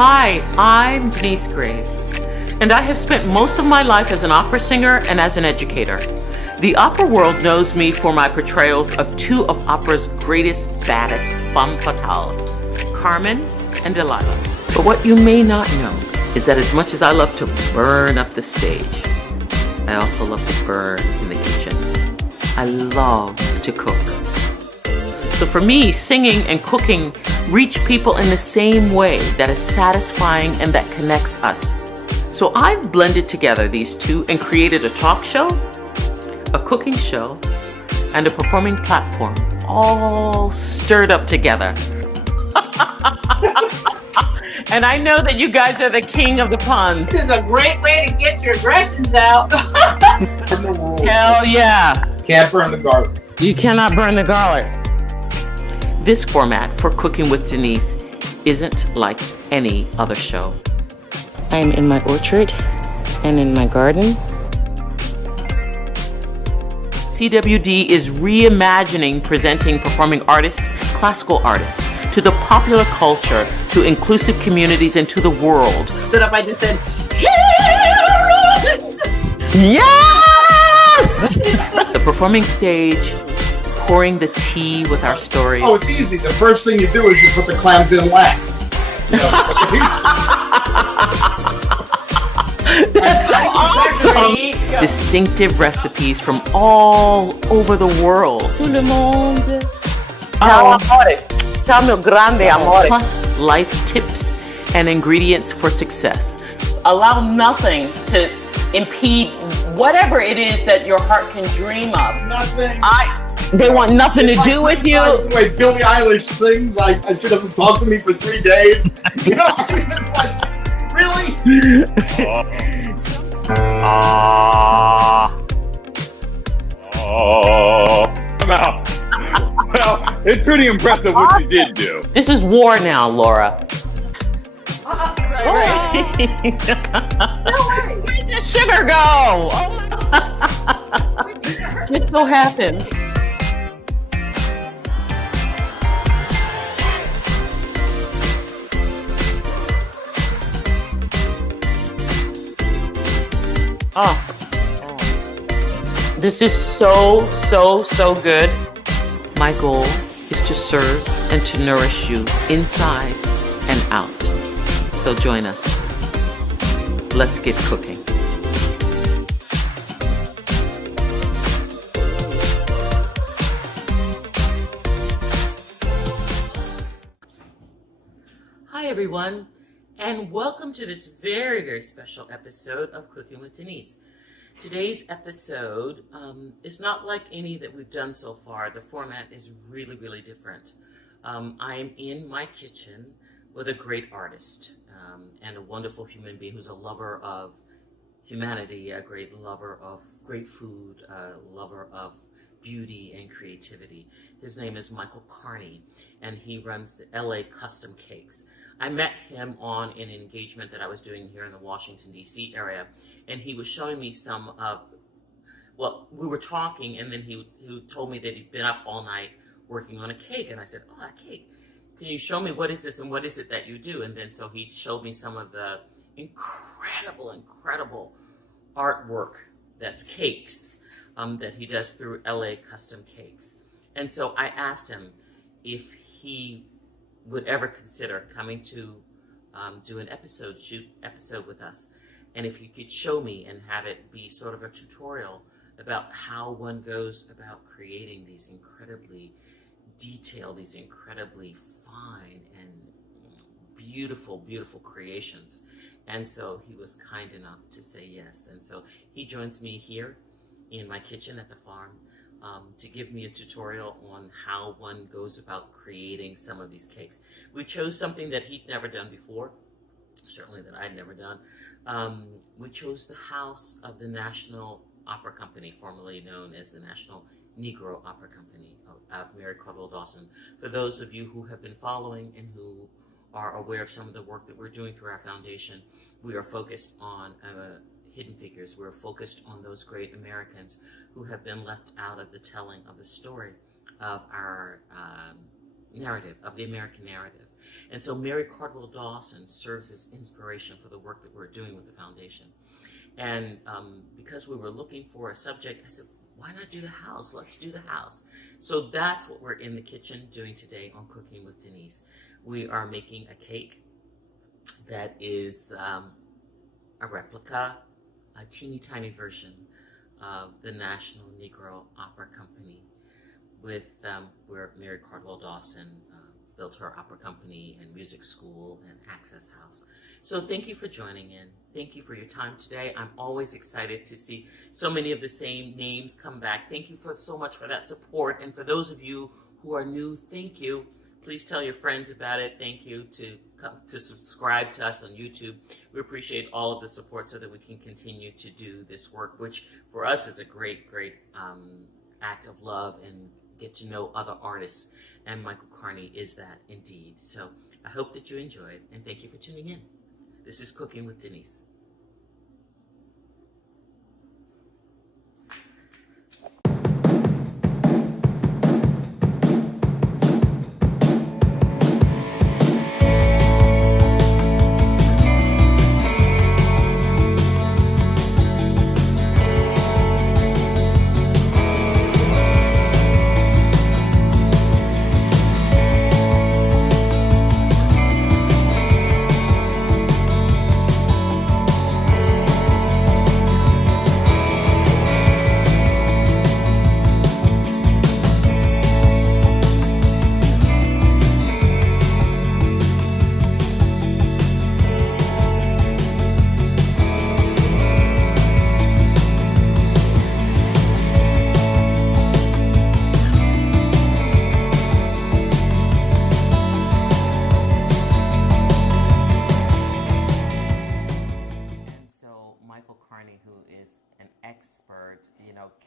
Hi, I'm Denyce Graves, and I have spent most of my life as an opera singer and as an educator. The opera world knows me for my portrayals of two of opera's greatest, baddest femme fatales, Carmen and Delilah. But what you may not know is that as much as I love to burn up the stage, I also love to burn in the kitchen. I love to cook. So for me, singing and cooking reach people in the same way that is satisfying and that connects us. So I've blended together these two and created a talk show, a cooking show, and a performing platform, all stirred up together. And I know that you guys are the king of the puns. This is a great way to get your aggressions out. Hell yeah. Can't burn the garlic. You cannot burn the garlic. This format for Cooking with Denyce isn't like any other show. I'm in my orchard and in my garden. CWD is reimagining presenting performing artists, classical artists, to the popular culture, to inclusive communities, and to the world. Stood up, I just said, yes! The performing stage, pouring the tea with our stories. Oh, it's easy. The first thing you do is you put the clams in last. That's awesome! Distinctive recipes from all over the world. Tout le monde. Plus life tips and ingredients for success. Allow nothing to impede whatever it is that your heart can dream of. Nothing. They want nothing to do with you. The way Billie Eilish sings, I should have talked to me for 3 days. You know, I mean, it's like, really? Well, it's pretty impressive what you did do. This is war now, Laura. right. Where's the sugar go? Oh my. It so happened. Oh. This is so good. My goal is to serve and to nourish you inside and out. So join us. Let's get cooking. Hi everyone, and welcome to this very special episode of Cooking with Denyce. Today's episode is not like any that we've done so far. The format is really different. I am in my kitchen with a great artist and a wonderful human being who's a lover of humanity, a great lover of great food, a lover of beauty and creativity. His name is Michael Carney, and he runs the LA Custom Cakes. I met him on an engagement that I was doing here in the Washington, D.C. area, and he was showing me some of, we were talking, and then he told me that he'd been up all night working on a cake, and I said, oh, a cake. Can you show me what is this and what is it that you do? And then so he showed me some of the incredible artwork that's cakes that he does through LA Custom Cakes. And so I asked him if he would ever consider coming to do an episode with us, and if you could show me and have it be sort of a tutorial about how one goes about creating these incredibly detailed, these incredibly fine and beautiful creations. And so he was kind enough to say yes, and so he joins me here in my kitchen at the farm to give me a tutorial on how one goes about creating some of these cakes. We chose something that he'd never done before, certainly that I'd never done. We chose the house of the National Opera Company, formerly known as the National Negro Opera Company of Mary Cardwell Dawson. For those of you who have been following and who are aware of some of the work that we're doing through our foundation, we are focused on hidden figures. We're focused on those great Americans who have been left out of the telling of the story of our narrative, of the American narrative. And so Mary Cardwell Dawson serves as inspiration for the work that we're doing with the foundation. And because we were looking for a subject, I said, why not do the house? Let's do the house. So that's what we're in the kitchen doing today on Cooking with Denyce. We are making a cake that is a replica, a teeny tiny version of the National Negro Opera Company, with where Mary Cardwell Dawson built her opera company and music school and access house. So thank you for joining in. Thank you for your time today. I'm always excited to see so many of the same names come back. Thank you for so much for that support. And for those of you who are new, thank you. Please tell your friends about it. Thank you to subscribe to us on YouTube. We appreciate all of the support so that we can continue to do this work, which for us is a great, great act of love, and get to know other artists. And Michael Carney is that indeed. So I hope that you enjoyed, and thank you for tuning in. This is Cooking with Denyce.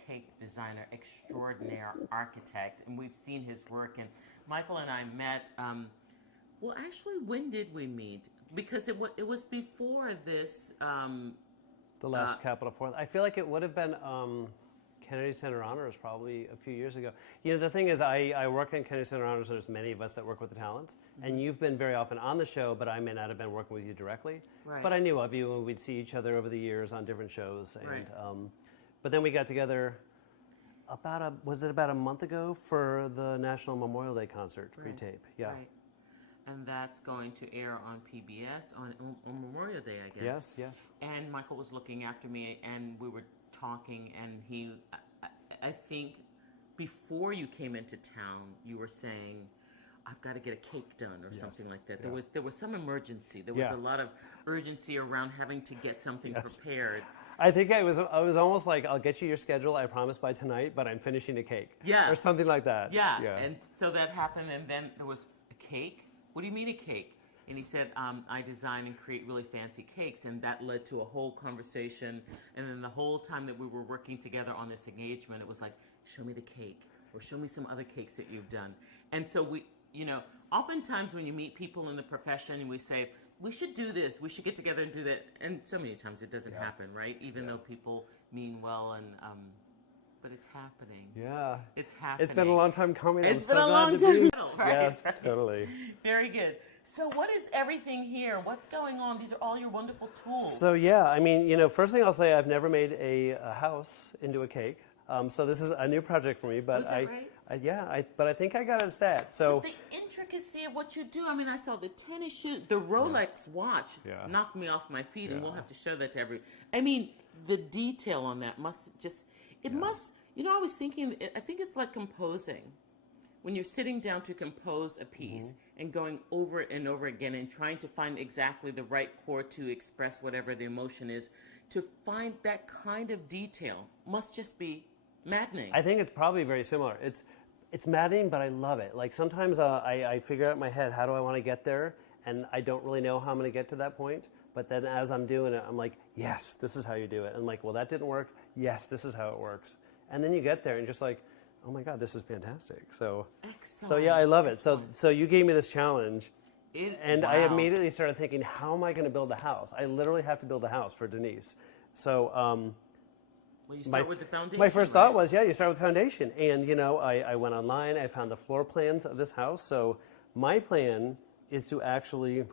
Cake designer extraordinaire, architect, and we've seen his work. And Michael and I met. Well, actually, when did we meet? Because it was before this. The last Capitol Fourth. I feel like it would have been Kennedy Center Honors probably a few years ago. You know, the thing is, I work in Kennedy Center Honors. There's many of us that work with the talent, and you've been very often on the show, but I may not have been working with you directly. Right. But I knew of you, and we'd see each other over the years on different shows. And, right. But then we got together was it about a month ago for the National Memorial Day concert pre-tape? Yeah. Right. And that's going to air on PBS on Memorial Day, I guess. Yes. And Michael was looking after me, and we were talking, and I think before you came into town, you were saying, I've got to get a cake done or something like that. Yeah. There was some emergency. There was a lot of urgency around having to get something prepared. I think I was almost like, I'll get you your schedule, I promise, by tonight, but I'm finishing a cake. Yeah. Or something like that. Yeah. And so that happened, and then there was a cake. What do you mean a cake? And he said, I design and create really fancy cakes, and that led to a whole conversation. And then the whole time that we were working together on this engagement, it was like, show me the cake, or show me some other cakes that you've done. And so we, oftentimes when you meet people in the profession, we say, we should do this, we should get together and do that. And so many times it doesn't happen, right? Even though people mean well, and but it's happening. Yeah. It's happening. It's been a long time coming. It's been a long time. Right? Yes, totally. Very good. So what is everything here? What's going on? These are all your wonderful tools. So yeah, I mean, first thing I'll say, I've never made a house into a cake. So this is a new project for me, but but I think I got it set. So but the intricacy of what you do. I mean, I saw the tennis shoe, the Rolex watch knocked me off my feet, and we'll have to show that to everyone. I mean, the detail on that must just, must, I was thinking, I think it's like composing. When you're sitting down to compose a piece and going over it and over again and trying to find exactly the right chord to express whatever the emotion is, to find that kind of detail must just be maddening. I think it's probably very similar. It's maddening, but I love it. Like sometimes I figure out in my head, how do I want to get there? And I don't really know how I'm going to get to that point. But then as I'm doing it, I'm like, yes, this is how you do it. And I'm like, well, that didn't work. Yes, this is how it works. And then you get there and just like, oh my God, this is fantastic. So, Excellent. So yeah, I love it. So you gave me this challenge. And wow. I immediately started thinking, how am I going to build a house? I literally have to build a house for Denyce. So Well, you start with the foundation. My first thought was, yeah, you start with foundation. And, you know, I went online, I found the floor plans of this house. So my plan is to actually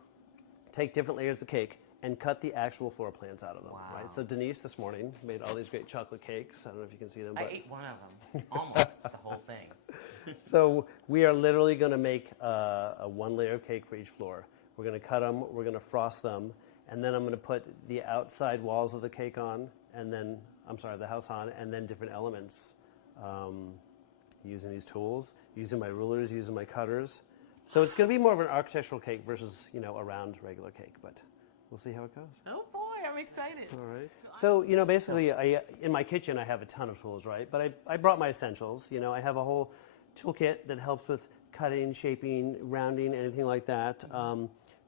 take different layers of the cake and cut the actual floor plans out of them. Wow. Right? So Denyce this morning made all these great chocolate cakes. I don't know if you can see them. I But ate one of them, almost the whole thing. so we are literally going to make a one-layer cake for each floor. We're going to cut them, we're going to frost them, and then I'm going to put the outside walls of the cake on, and then, the house on, and then different elements using these tools, using my rulers, using my cutters. So it's going to be more of an architectural cake versus, you know, a round regular cake, but we'll see how it goes. Oh boy, I'm excited. All right. So, you know, basically, in my kitchen, I have a ton of tools, right? But I brought my essentials. You know, I have a whole toolkit that helps with cutting, shaping, rounding, anything like that.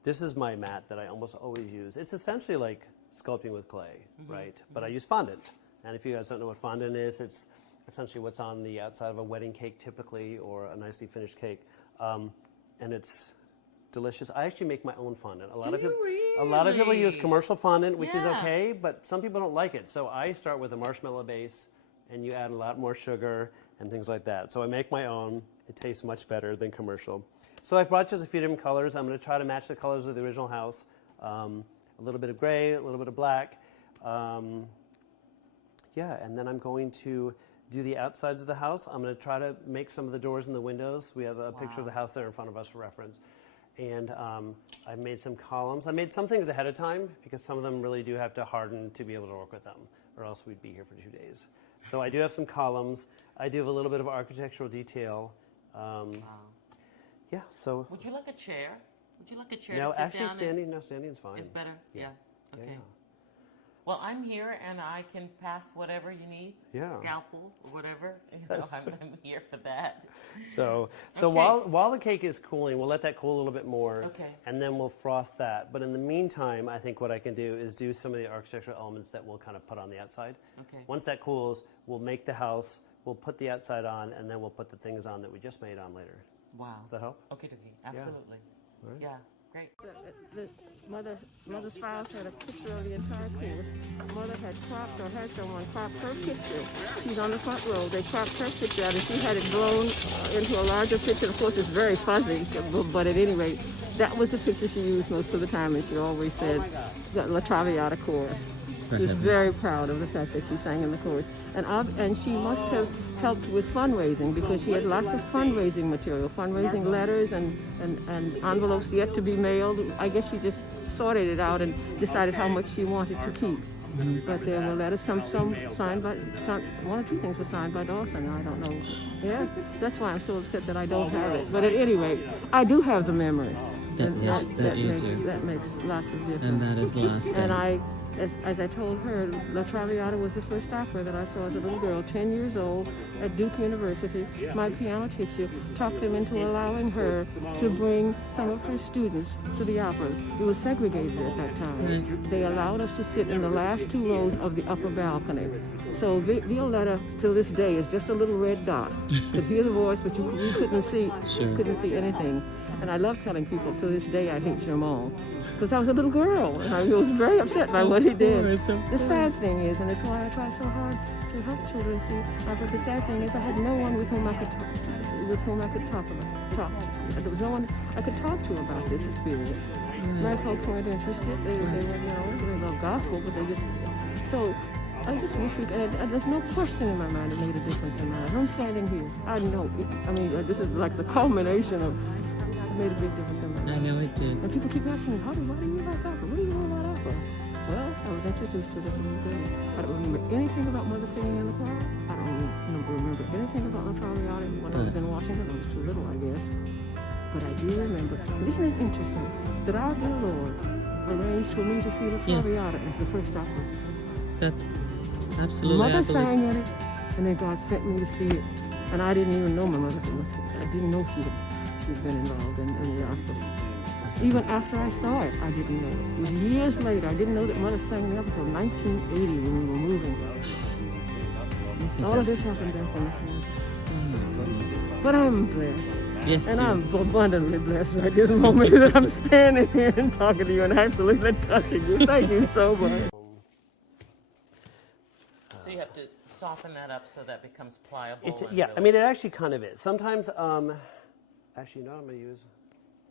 This is my mat that I almost always use. It's essentially like sculpting with clay, right? But I use fondant. And if you guys don't know what fondant is, it's essentially what's on the outside of a wedding cake typically, or a nicely finished cake. And it's delicious. I actually make my own fondant. A lot of people use commercial fondant, which is okay, but some people don't like it. So I start with a marshmallow base, and you add a lot more sugar and things like that. So I make my own. It tastes much better than commercial. So I brought just a few different colors. I'm going to try to match the colors of the original house. A little bit of gray, a little bit of black. And then I'm going to do the outsides of the house. I'm going to try to make some of the doors and the windows. We have a picture of the house there in front of us for reference. And I made some columns. I made some things ahead of time because some of them really do have to harden to be able to work with them, or else we'd be here for 2 days. So I do have some columns. I do have a little bit of architectural detail. Yeah, so. Would you like a chair? Would you like a chair No, to sit actually down? standing's fine. It's better? Yeah. Okay. Yeah. Well, I'm here and I can pass whatever you need. Yeah. Scalpel or whatever. You know, I'm here for that. So Okay. while the cake is cooling, we'll let that cool a little bit more. Okay. And then we'll frost that. But in the meantime, I think what I can do is do some of the architectural elements that we'll kind of put on the outside. Okay. Once that cools, we'll make the house, we'll put the outside on, and then we'll put the things on that we just made on later. Wow. Does that help? Okay, absolutely. All right. Yeah, great. The mother's files had a picture of the entire course. Mother had cropped or had someone crop her picture. She's on the front row. They cropped her picture out and she had it blown into a larger picture. Of course, it's very fuzzy, but at any rate, that was the picture she used most of the time, and she always said the La Traviata chorus. She was very proud of the fact that she sang in the chorus. And she must have helped with fundraising because she had lots of fundraising material, fundraising letters and envelopes yet to be mailed. I guess she just sorted it out and decided how much she wanted to keep. But there were letters, some signed by, one or two things were signed by Dawson. I don't know. Yeah, that's why I'm so upset that I don't have it. But at any rate, I do have the memory. That makes lots of difference. And that is lasting. And as I told her, La Traviata was the first opera that I saw as a little girl, 10 years old, at Duke University. My piano teacher talked them into allowing her to bring some of her students to the opera. It was segregated at that time. They allowed us to sit in the last 2 rows of the upper balcony. So Violetta, till this day, is just a little red dot. You could hear the voice, but you couldn't see anything. And I love telling people, to this day, I hate Jamal. Because I was a little girl, and I was very upset by what he did. The sad thing is, and it's why I try so hard to help children see, but the sad thing is I had no one with whom I could talk. There was no one I could talk to about this experience. My folks weren't interested. They were, they love gospel, but they just, so I just wish we could, and there's no question in my mind it made a difference in my life. I'm standing here. I know, this is like the culmination of, it made a big difference in my life. I know it did. And people keep asking me, why do you like opera? What do you know about opera? Well, I was introduced to this little girl. I don't remember anything about Mother singing in the choir. I don't remember anything about La Traviata when I was in Washington. I was too little, I guess. But I do remember. And isn't it interesting that our dear Lord arranged for me to see La Traviata as the first opera? That's absolutely. Mother sang in it, and then God sent me to see it. And I didn't even know my mother. I didn't know she'd been involved in the opera. Even after I saw it, I didn't know it. It was years later. I didn't know that Mother sang me up until 1980 when we were moving. All of this happened back on the campus. But I'm blessed. Yes, and I'm abundantly blessed right this moment that I'm standing here and talking to you and absolutely touching you. Thank you so much. So you have to soften that up so that becomes pliable? It's, and yeah, really- I mean, it actually kind of is. Sometimes, actually, you know what I'm going to use?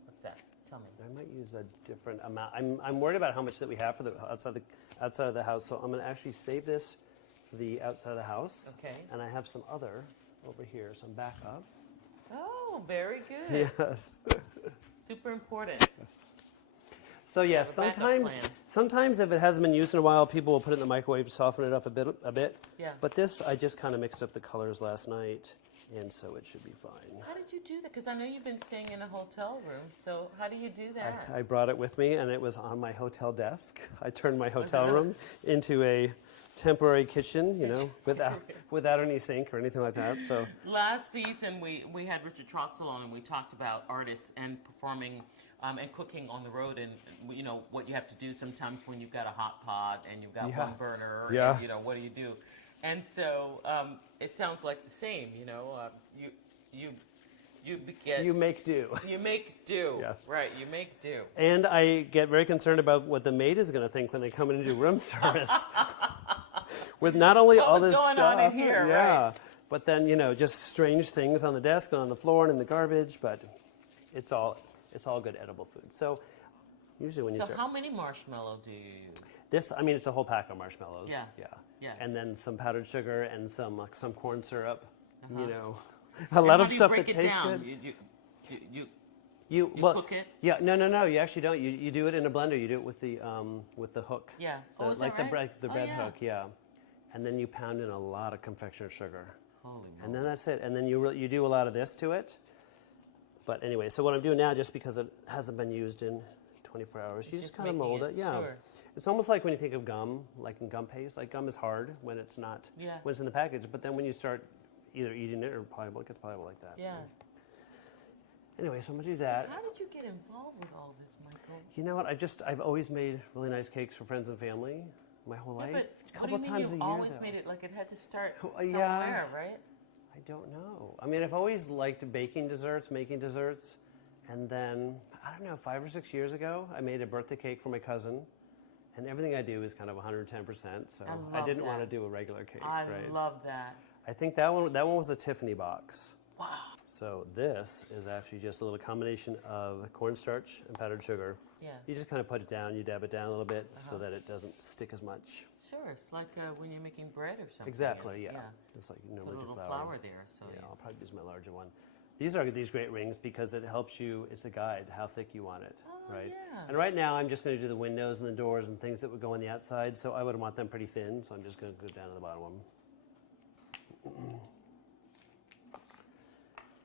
What's that? Tell me. I might use a different amount. I'm worried about how much that we have for the outside of the house, so I'm going to actually save this for the outside of the house. Okay. And I have some other over here, some backup. Oh, very good. Yes. Super important. So yes, Have a backup sometimes plan. sometimes if it hasn't been used in a while, people will put it in the microwave to soften it up a bit. Yeah. But this, I just kind of mixed up the colors last night, and so it should be fine. How did you do that? Because I know you've been staying in a hotel room. So how do you do that? I brought it with me, and it was on my hotel desk. I turned my hotel really? room into a temporary kitchen, you know, without any sink or anything like that. So Last season, we had Richard Troxel on, and we talked about artists and performing and cooking on the road, and you know what you have to do sometimes when you've got a hot pot and you've got Yeah. one burner. Yeah. And, you know, what do you do? And so it sounds like the same. You know, you get you make do. you make do. Yes. Right. You make do. And I get very concerned about what the maid is going to think when they come in and do room service. With not only all was this going stuff, on in here, yeah, right. but then just strange things on the desk and on the floor and in the garbage. But it's all good edible food. So usually when you So start how many marshmallow do you use? this, I mean, it's a whole pack of marshmallows. Yeah. Yeah. And then some powdered sugar and some corn syrup. Uh-huh. You know, a lot And of how do you stuff break that it tastes down? good. You You cook it? Yeah, no. You actually don't. You do it in a blender. You do it with the hook. Yeah. The, Oh, is like that right? the Oh, bread yeah. hook. Yeah. And then you pound in a lot of confectioner's sugar. Holy And moly. then that's it. And then you do a lot of this to it. But anyway, so what I'm doing now, just because it hasn't been used in 24 hours, you It's just kind of making mold it. Yeah. Sure. It's almost like when you think of gum, like in gum paste. Like gum is hard when it's not, Yeah. when it's in the package. But then when you start either eating it or pliable, it gets pliable like that. Yeah. So. Anyway, so I'm going to do that. How did you get involved with all this, Michael? You know what? I've always made really nice cakes for friends and family my whole life. But a what do couple you mean times you a year. always though. made it like it had to start Oh, somewhere, yeah. right? I don't know. I mean, I've always liked baking desserts, making desserts. And then, I don't know, 5 or 6 years ago, I made a birthday cake for my cousin. And everything I do is kind of 110%. So I love didn't want to that. do a regular cake, I right? love that. I think that one was a Tiffany box. Wow. So this is actually just a little combination of cornstarch and powdered sugar. Yeah. You just kind of put it down, you dab it down a little bit so Uh-huh. that it doesn't stick as much. Sure, it's like when you're making bread or something. Exactly, yeah. Just like you Put a normally do little flour. flour there, so Yeah, I'll probably use my larger one. These are these great rings because it helps you, it's a guide how thick you want it, Oh, right? yeah. And right now I'm just going to do the windows and the doors and things that would go on the outside, so I would want them pretty thin, so I'm just going to go down to the bottom of them.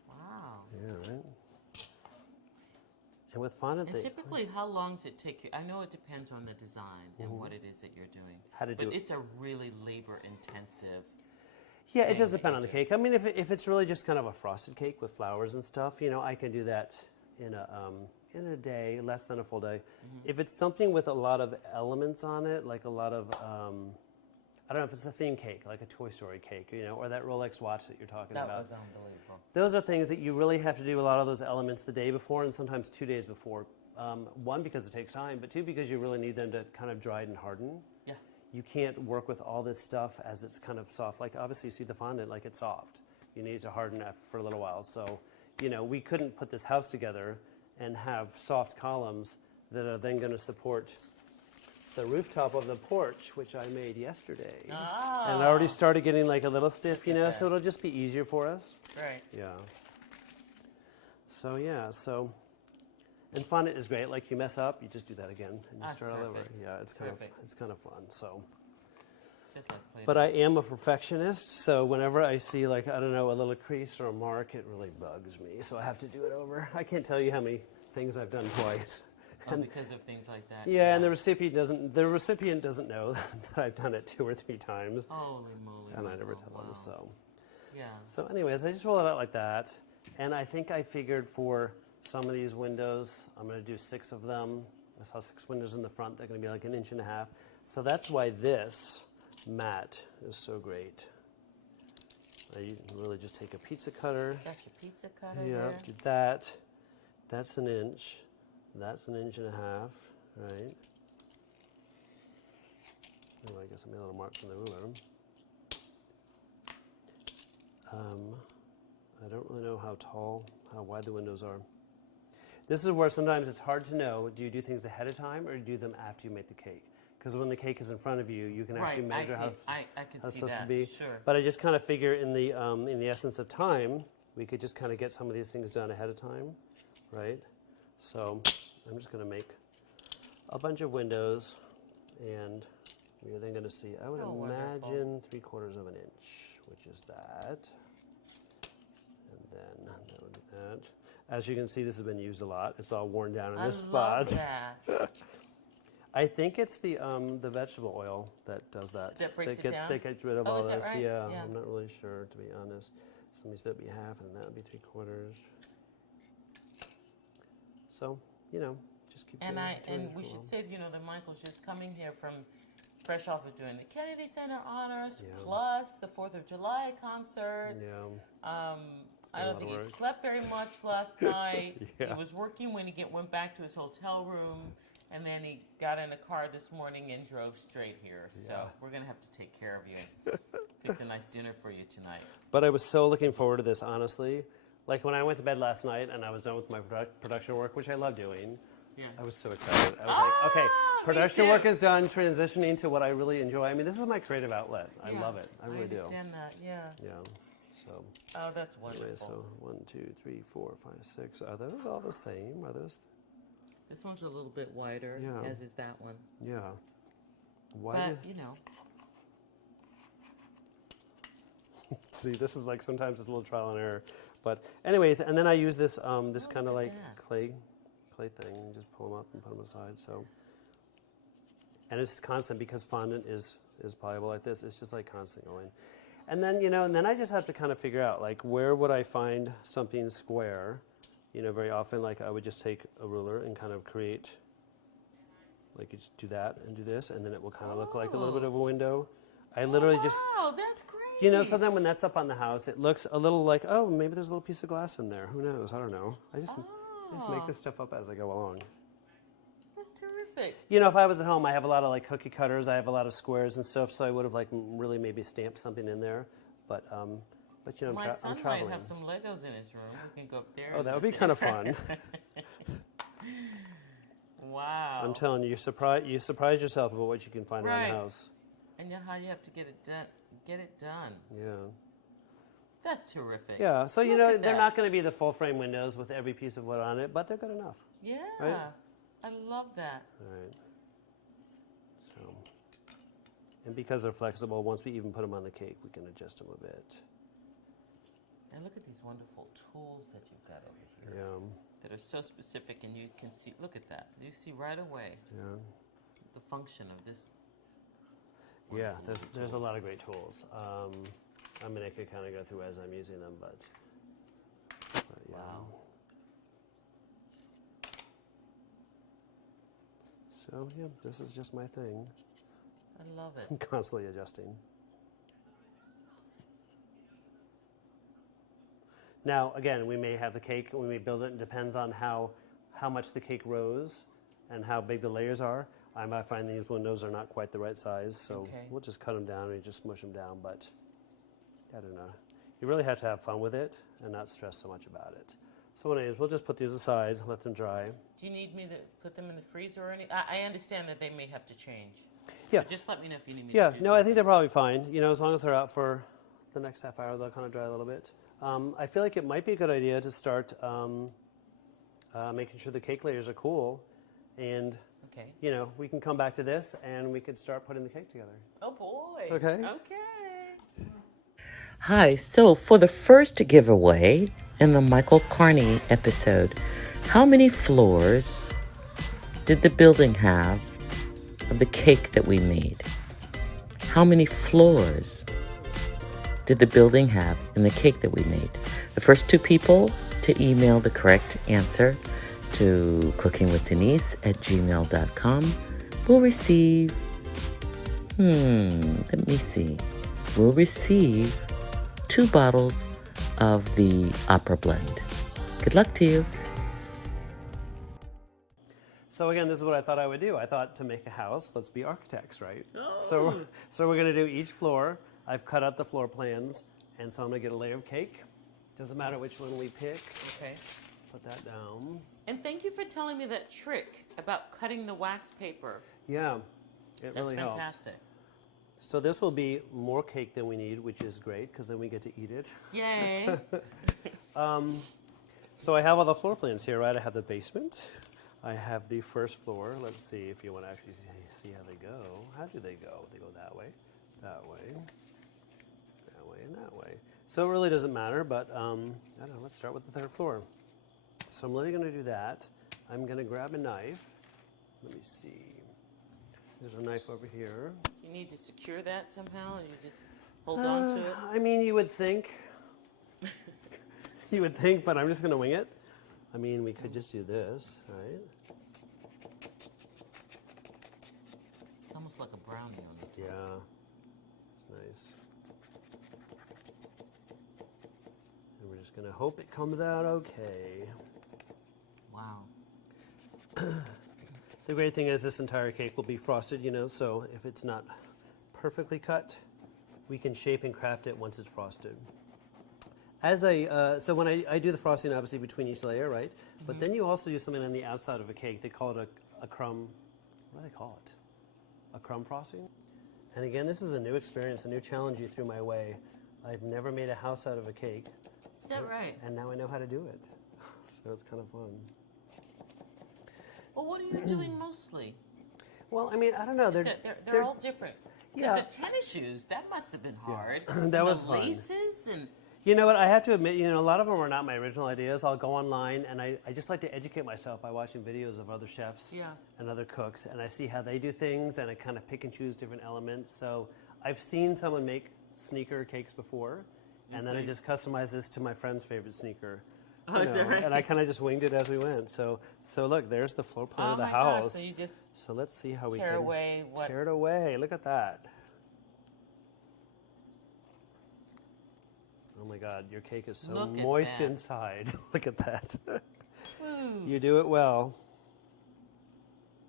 Wow. Yeah, right? And with fondant, And typically, how long does it take you? I know it depends on the design and what it is that you're doing. How to do but it. it's a really labor-intensive. Yeah, it thing does that depend you on the do. cake. I mean, if it's really just kind of a frosted cake with flowers and stuff, I can do that in a day, less than a full day. If it's something with a lot of elements on it, like a lot of, I don't know if it's a theme cake, like a Toy Story cake, or that Rolex watch that you're talking That about. was unbelievable. Those are things that you really have to do a lot of those elements the day before and sometimes 2 days before. One, because it takes time, but two, because you really need them to kind of dry and harden. Yeah. You can't work with all this stuff as it's kind of soft. Like obviously you see the fondant, like it's soft. You need to harden it for a little while. So, we couldn't put this house together and have soft columns that are then going to support the rooftop of the porch, which I made yesterday. Ah. And it already started getting like a little stiff, at so that. it'll just be easier for us. Right. Yeah. So and fondant is great. Like you mess up, you just do that again and you That's start all over. terrific. Yeah, it's kind Terrific. of fun. So, Just like but I am a perfectionist, so whenever I see like I don't know a little crease or a mark, it really bugs me. So I have to do it over. I can't tell you how many things I've done twice. because of things like that. Yeah, and the recipient doesn't know that I've done it 2 or 3 times, Holy moly. and I never Michael, tell them. wow. So. Yeah. So anyways, I just roll it out like that. And I think I figured for some of these windows, I'm going to do 6 of them. I saw 6 windows in the front. They're going to be like 1.5 inches. So that's why this mat is so great. You really just take a pizza cutter. Got your pizza cutter Yeah, there. do that. That's 1 inch. That's 1.5 inches, right? Oh, I guess I made a little marks on the ruler. I don't really know how wide the windows are. This is where sometimes it's hard to know, do you do things ahead of time or do you do them after you make the cake? Because when the cake is in front of you, you can actually measure how I can it's see supposed that. to be. Sure. But I just kind of figure in the essence of time, we could just kind of get some of these things done ahead of time, right? So I'm just going to make a bunch of windows, and we're then going to see, I would imagine 3/4 of an inch, which is that. And then that would be that. As you can see, this has been used a lot. It's all worn down in this spot. That. I think it's the vegetable oil that does that. That breaks it down? That gets rid of Oh, all is that this. right? Yeah, Yeah. I'm not really sure, to be honest. Somebody said it'd be half, and that would be 3/4. So, just keep doing it. And we should say, that Michael's just coming here from fresh off of doing the Kennedy Center honors, plus the 4th of July concert. Yeah. I don't think he slept very much last night. Yeah. He was working when he went back to his hotel room, and then he got in a car this morning and drove straight here. So we're going to have to take care of you and fix a nice dinner for you tonight. But I was so looking forward to this, honestly. Like when I went to bed last night and I was done with my production work, which I love doing, I was so excited. I was like, okay, production work is done, transitioning to what I really enjoy. I mean, this is my creative outlet. I love it. I really do. I understand that, yeah. Yeah. So. Oh, that's wonderful. Anyway, so 1, 2, 3, 4, 5, 6. Are those all the same? Are those? This one's a little bit wider, as is that one. Yeah. Why? But, See, this is like sometimes it's a little trial and error. But anyways, and then I use this this kind of like clay thing, and just pull them up and put them aside. So, and it's constant because fondant is pliable like this. It's just like constant going. And then and then I just have to kind of figure out like where would I find something square. Very often like I would just take a ruler and kind of create. Like you just do that and do this, and then it will kind of look like a little bit of a window. I literally just. Oh, that's great. So then when that's up on the house, it looks a little like, oh, maybe there's a little piece of glass in there. Who knows? I don't know. I just make this stuff up as I go along. That's terrific. If I was at home, I have a lot of like cookie cutters. I have a lot of squares and stuff, so I would have like really maybe stamped something in there. But My son I'm traveling. might have some Legos in his room. We can go up there. Oh, that would be kind of fun. Wow. I'm telling you, you surprise yourself about what you can find around the house. And how you have to get it done. Yeah. That's terrific. Yeah. So they're not going to be the full frame windows with every piece of wood on it, but they're good enough. Yeah. Right? I love that. All right. So, and because they're flexible, once we even put them on the cake, we can adjust them a bit. And look at these wonderful tools that you've got over here. Yeah. That are so specific, and you can see. Look at that. You see right away. Yeah. The function of this. Yeah. There's a lot of great tools. I mean, I could kind of go through as I'm using them, but yeah. Wow. So yeah, this is just my thing. I love it. I'm constantly adjusting. Now, again, we may have the cake, we may build it, it depends on how much the cake rose and how big the layers are. I might find these windows are not quite the right size, so we'll just cut them down and just smush them down, but I don't know. You really have to have fun with it and not stress so much about it. So anyways, we'll just put these aside, let them dry. Do you need me to put them in the freezer or anything? I understand that they may have to change. Yeah. So just let me know if you need me Yeah, to do no, I think they're probably fine. As long as they're out for the next half hour, they'll kind of dry a little bit. I feel like it might be a good idea to start making sure the cake layers are cool, and we can come back to this and we could start putting the cake together. Oh boy. Okay. Okay. Hi, so for the first giveaway in the Michael Carney episode, how many floors did the building have of the cake that we made? How many floors did the building have in the cake that we made? The first 2 people to email the correct answer to cookingwithdenyce@gmail.com will receive, let me see, will receive 2 bottles of the opera blend. Good luck to you. So again, this is what I thought I would do. I thought to make a house, let's be architects, right? Oh. So we're going to do each floor. I've cut out the floor plans, And so I'm going to get a layer of cake. Doesn't matter which one we pick. Okay. Put that down. And thank you for telling me that trick about cutting the wax paper. Yeah, it really helps. That's fantastic. So this will be more cake than we need, which is great because then we get to eat it. Yay. So I have all the floor plans here, right? I have the basement. I have the first floor. Let's see if you want to actually see how they go. How do they go? They go that way, that way, that way, and that way. So it really doesn't matter, but I don't know. Let's start with the third floor. So I'm literally going to do that. I'm going to grab a knife. Let me see. There's a knife over here. You need to secure that somehow, and you just hold on to it? I mean, you would think. You would think, but I'm just going to wing it. I mean, we could just do this, right? It's almost like a brownie on the Yeah, it's nice. And we're just going to hope it comes out okay. Wow. The great thing is this entire cake will be frosted, you know, so if it's not perfectly cut, we can shape and craft it once it's frosted. So when I do the frosting, obviously between each layer, right? Mm-hmm. But then you also do something on the outside of a cake. They call it a crumb. What do they call it? A crumb frosting. And again, this is a new experience, a new challenge you threw my way. I've never made a house out of a cake. Is that right? And now I know how to do it. So it's kind of fun. Well, what are you doing mostly? Well, I mean, I don't know. They're all different. Yeah. The tennis shoes, that must have been hard. That was the fun. laces and... You know what, I have to admit, you know, a lot of them are not my original ideas. I'll go online and I just like to educate myself by watching videos of other chefs and other cooks, and I see how they do things, and I kind of pick and choose different elements. So I've seen someone make sneaker cakes before, and then I just customize this to my friend's favorite sneaker. Oh, is that right? And I kind of just winged it as we went. So look, there's the floor plan of the my house. Gosh, so you just so let's see how we tear can away what... tear it away. Look at that. Oh my God, your cake is so moist inside. Look at that. You do it well.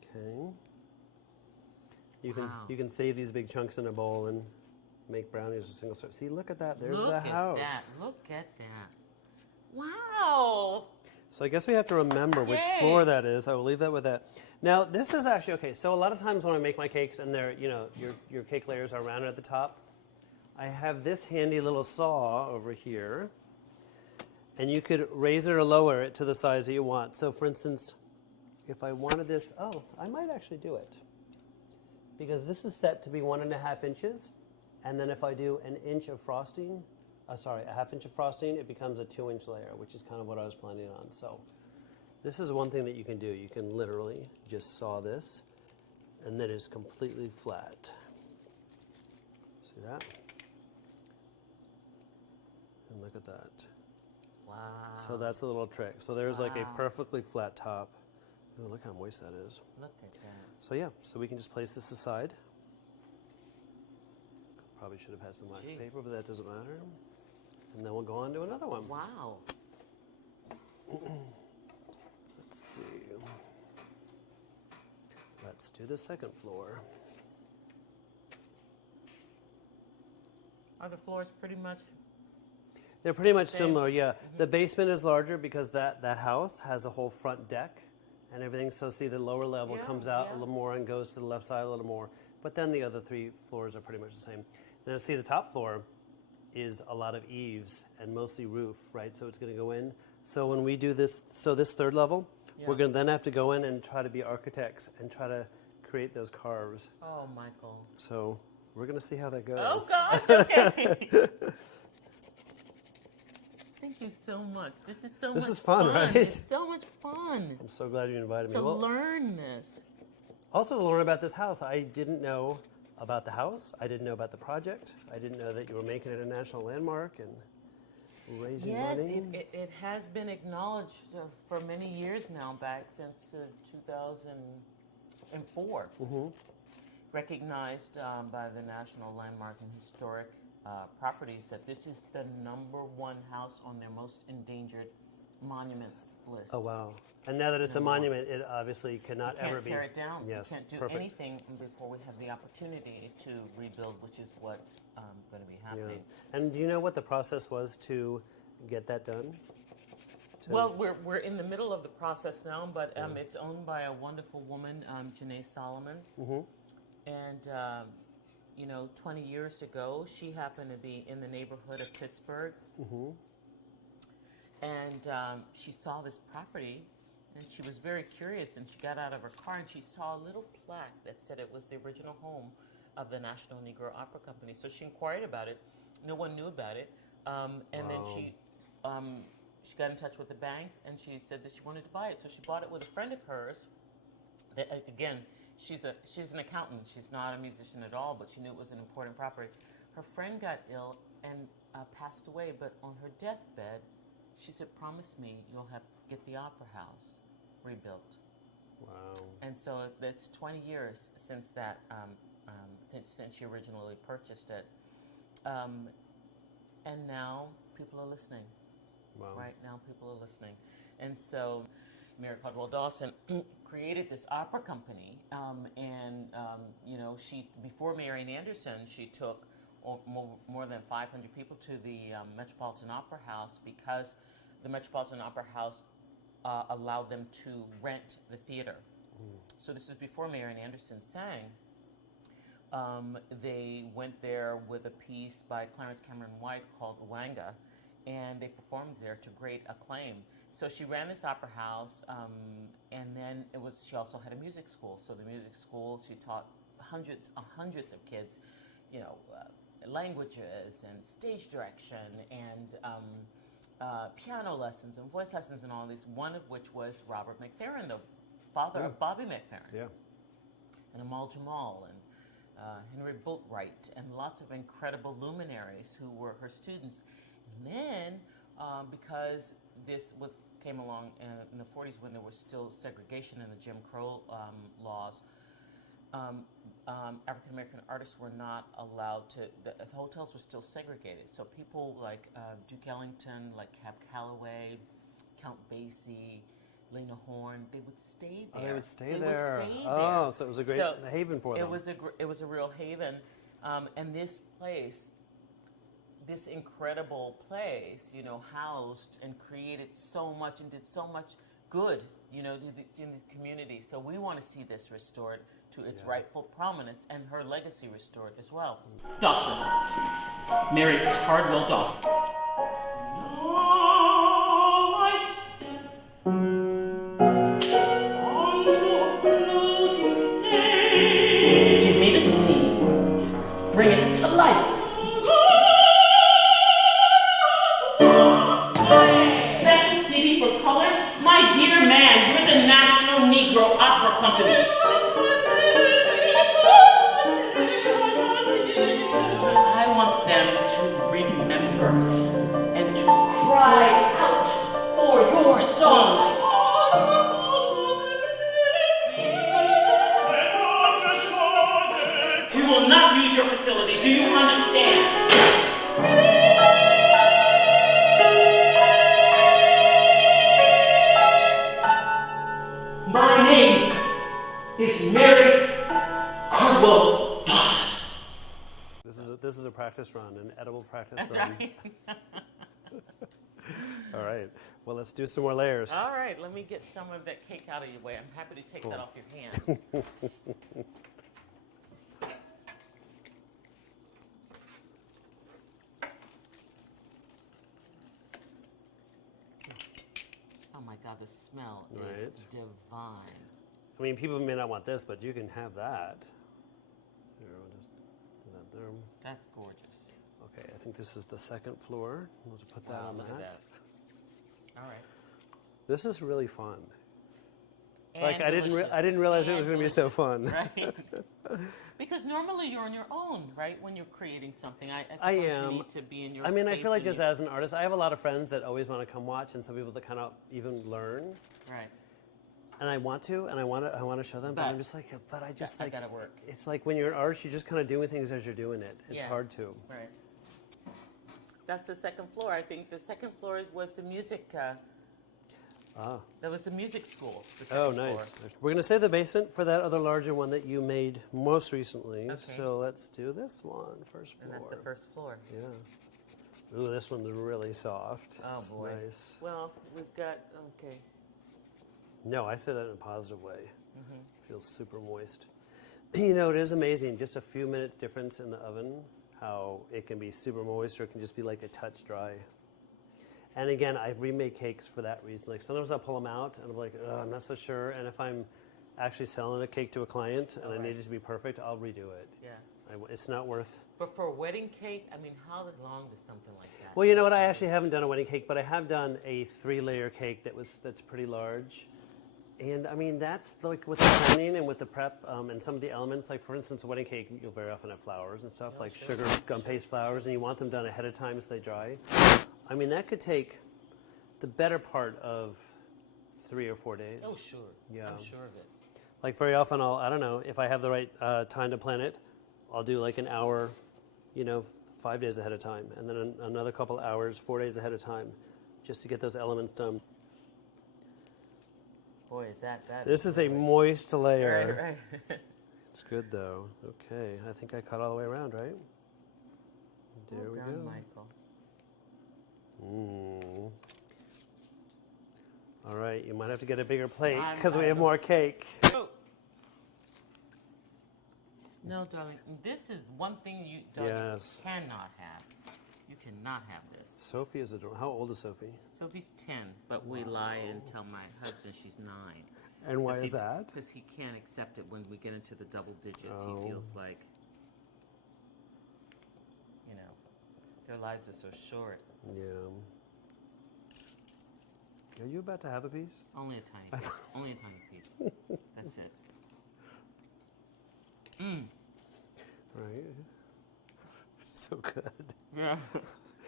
Okay. You can save these big chunks in a bowl and make brownies with single serve. See, look at that. There's the house. Look at that. Wow. So I guess we have to remember which floor that is. I will leave that with that. Now, this is actually, okay, so a lot of times when I make my cakes and they're, you know, your cake layers are rounded at the top, I have this handy little saw over here, and you could raise it or lower it to the size that you want. So for instance, if I wanted this, I might actually do it. Because this is set to be 1.5 inches, and then if I do an inch of frosting, a half inch of frosting, it becomes a 2-inch layer, which is kind of what I was planning on. So this is one thing that you can do. You can literally just saw this, and then it's completely flat. See that? And look at that. Wow. So that's a little trick. So there's like a perfectly flat top. Ooh, look how moist that is. Look at that. So yeah, so we can just place this aside. Probably should have had some wax paper, but that doesn't matter. And then we'll go on to another one. Wow. Let's see. Let's do the second floor. Are the floors pretty much... They're pretty much similar, yeah. Mm-hmm. The basement is larger because that house has a whole front deck and everything. So see, the lower level comes out a little more and goes to the left side a little more. But then the other 3 floors are pretty much the same. Then see, the top floor is a lot of eaves and mostly roof, right? So it's going to go in. So when we do this, so this third level, we're going to then have to go in and try to be architects and try to create those carves. Oh, Michael. So we're going to see how that goes. Oh, gosh, okay. Thank you so much. This is so much fun. This is fun, right? It's so much fun. I'm so glad you invited me. To learn this. Also to learn about this house. I didn't know about the house. I didn't know about the project. I didn't know that you were making it a national landmark and raising money. Yes, it has been acknowledged for many years now, back since 2004. Mm-hmm. Recognized by the National Landmark and Historic Properties that this is the #1 house on their most endangered monuments list. Oh, wow. And now that it's a No more. monument, it obviously cannot You can't ever be. tear it down. Yes, You can't do perfect. anything before we have the opportunity to rebuild, which is what's going to be Yeah. happening. And do you know what the process was to get that done? Well, we're in the middle of the process now, but it's owned by a wonderful woman, Denyce Solomon. Mm-hmm. And, 20 years ago, she happened to be in the neighborhood of Pittsburgh. Mm-hmm. And she saw this property, and she was very curious, and she got out of her car, and she saw a little plaque that said it was the original home of the National Negro Opera Company. So she inquired about it. No one knew about it. And then she got in touch with the banks, and she said that she wanted to buy it. So she bought it with a friend of hers. That, again, she's an accountant. She's not a musician at all, but she knew it was an important property. Her friend got ill and passed away, but on her deathbed, she said, "Promise me you'll get the opera house rebuilt." Wow. And so that's 20 years since that, since she originally purchased it. And now people are listening. Wow. Right now people are listening. And so Mary Cardwell Dawson created this opera company. She, before Marian Anderson, she took more than 500 people to the Metropolitan Opera House because the Metropolitan Opera House allowed them to rent the theater. So this is before Marian Anderson sang. They went there with a piece by Clarence Cameron White called Wanga, and they performed there to great acclaim. So she ran this opera house, and then she also had a music school. So the music school, she taught hundreds of kids, languages and stage direction and piano lessons and voice lessons and all these, one of which was Robert McFerrin, the father of Bobby McFerrin. Yeah. And Amal Jamal and Henry Boatwright and lots of incredible luminaries who were her students. And then, because this came along in the 40s when there was still segregation in the Jim Crow laws, African American artists were not allowed to. The hotels were still segregated, so people like Duke Ellington, like Cab Calloway, Count Basie, Lena Horne, they would stay there. Oh, they would stay there. Would stay Oh, there. so it was a great haven for them. It was a real haven, and this place, this incredible place, housed and created so much and did so much good, in the community. So we want to see this restored to its rightful prominence and her legacy restored as well. Dawson, Mary Cardwell Dawson. Give me the sea, bring it to life. Special CD for color? My dear man, we're the National Negro Opera Company. I want them to remember and to cry out for your song. We will not use your facility. Do you understand? My name is Mary Cardwell Dawson. This is a practice run, an edible practice That's run. right. All right. Well, let's do some more layers. All right, let me get some of that cake out of your way. I'm happy to take that off your hands. Oh my God, the smell is divine. I mean, people may not want this, but you can have that. Here, we'll just put that there. That's gorgeous. Okay, I think this is the second floor. We'll just put that on look that. at that. All right. This is really fun. And Like I didn't realize it was going to be so fun. Right. Because normally you're on your own, right? When you're creating something, I suppose I am. you need to be in your. I mean, I space feel like and just you- as an artist, I have a lot of friends that always want to come watch, and some people that kind of even learn. Right. And I want to, and I want to show them, but I'm just like, but I just like. I gotta work. It's like when you're an artist, you're just kind of doing things as you're doing it. It's Yeah. hard to. Right. That's the second floor. I think the second floor was the music Ah. That was the music school. The Oh, second nice. floor. We're going to save the basement for that other larger one that you made most recently. Okay. So let's do this one, first And floor. that's the first floor. Yeah. Ooh, this one's really soft. Oh, It's boy. Nice. Well, we've got, okay. No, I say that in a positive way. Mm-hmm. Feels super moist. You know, it is amazing, just a few minutes difference in the oven, how it can be super moist or it can just be like a touch dry. And again, I've remade cakes for that reason. Like sometimes I'll pull them out and I'm like, I'm not so sure. And if I'm actually selling a cake to a client and I need it to be perfect, I'll redo it. Yeah. It's not worth. But for a wedding cake, I mean, how long does something like that? Well, you know what? I actually haven't done a wedding cake, but I have done a 3-layer cake that's pretty large. And I mean, that's like with the planning and with the prep and some of the elements. Like for instance, a wedding cake, you'll very often have flowers and stuff, like sugar, gum paste flowers, and you want them done ahead of time so they dry. I mean, that could take the better part of 3 or 4 days. Oh, sure. Yeah. I'm sure of it. Like very often, I don't know, if I have the right time to plan it, I'll do like an hour, 5 days ahead of time, and then another couple hours, 4 days ahead of time, just to get those elements done. Boy, is that This is a moist layer. Right. It's good though. Okay, I think I cut all the way around, right? There Well we done, go. Michael. All right, you might have to get a bigger plate I because we have more cake. No, darling, this is one thing you Yes. cannot have. You cannot have this. Sophie is adorable. How old is Sophie? Sophie's 10, but we lie and tell my husband she's 9. And why is that? Because he can't accept it when we get into the double digits. Oh. He feels like, their lives are so short. Yeah. Are you about to have a piece? Only a tiny piece. Only a tiny piece. That's it. Right. So good. Yeah.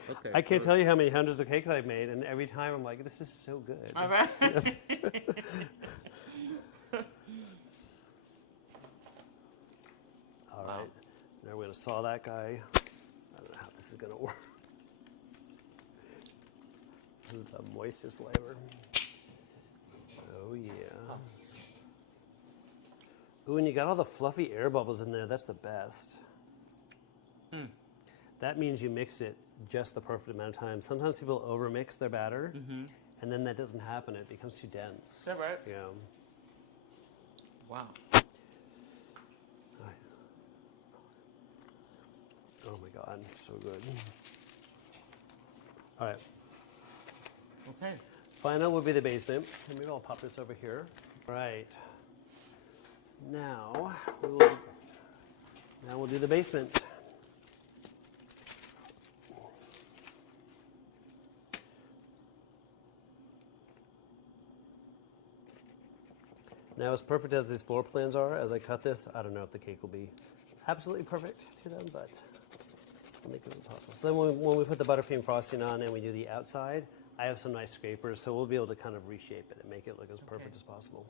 Okay. I can't tell you how many hundreds of cakes I've made, and every time I'm like, this is so good. All right. Yes. All right. Now we're going to saw that guy. I don't know how this is going to work. This is the moistest layer. Oh, yeah. Ooh, and you got all the fluffy air bubbles in there. That's the best. That means you mixed it just the perfect amount of time. Sometimes people overmix their batter, and then that doesn't happen. It becomes too dense. Is that right? Yeah. Wow. Oh my God, so good. All right. Okay. Final will be the basement. And maybe I'll pop this over here. All right. Now we'll do the basement. Now, as perfect as these floor plans are, as I cut this, I don't know if the cake will be absolutely perfect to them, but I'll make it as possible. So then when we put the buttercream frosting on and we do the outside, I have some nice scrapers, so we'll be able to kind of reshape it and make it look as perfect as possible.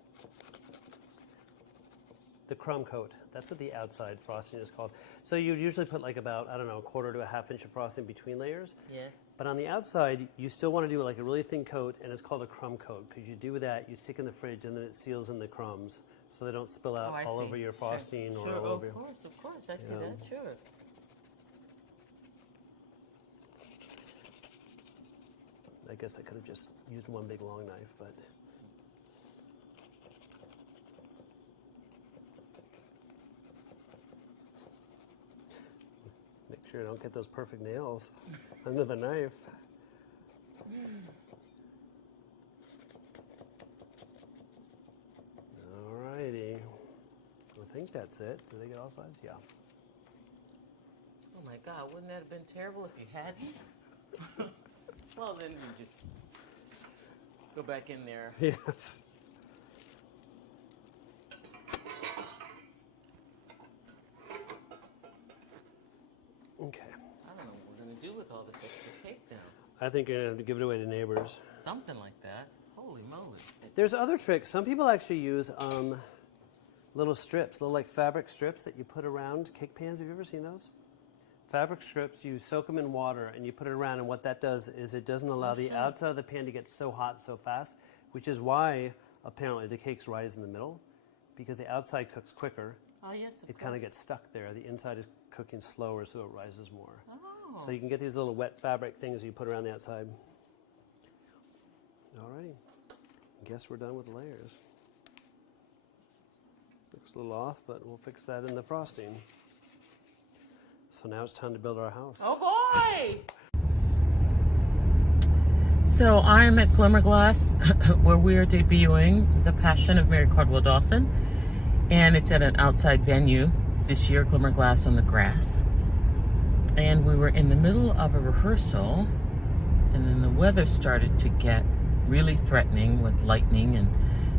The Crumb Coat, that's what the outside frosting is called. So you usually put like about, I don't know, a quarter to a half inch of frosting between layers. Yes. But on the outside, you still want to do like a really thin coat, and it's called a crumb coat, because you do that, you stick in the fridge, and then it seals in the crumbs, so they don't spill out I all see. over your Sure. frosting or Sure. all over your... Of course, I see Yeah. that, sure. I guess I could have just used one big long knife, but... Make sure I don't get those perfect nails under the knife. Alrighty. I think that's it. Did they get all sides? Yeah. Oh my God, wouldn't that have been terrible if you hadn't? Well, then you just go back in there. Yes. Okay. I don't know what we're going to do with all this extra cake now. I think you're going to have to give it away to neighbors. Something like that. Holy moly. There's other tricks. Some people actually use little strips, little like fabric strips that you put around cake pans. Have you ever seen those? Fabric strips, you soak them in water and you put it around, and what that does is it doesn't allow the outside of the pan to get so hot so fast, which is why apparently the cakes rise in the middle, because the outside cooks quicker. Oh, yes, It kind of gets stuck there. The inside is cooking slower, so it rises more. Oh. So you can get these little wet fabric things you put around the outside. Alrighty, guess we're done with the layers. Looks a little off, but we'll fix that in the frosting. So now it's time to build our house. Oh boy! So I'm at Glimmerglass, where we are debuting The Passion of Mary Cardwell Dawson, and it's at an outside venue this year, Glimmerglass on the Grass. And we were in the middle of a rehearsal, and then the weather started to get really threatening with lightning, and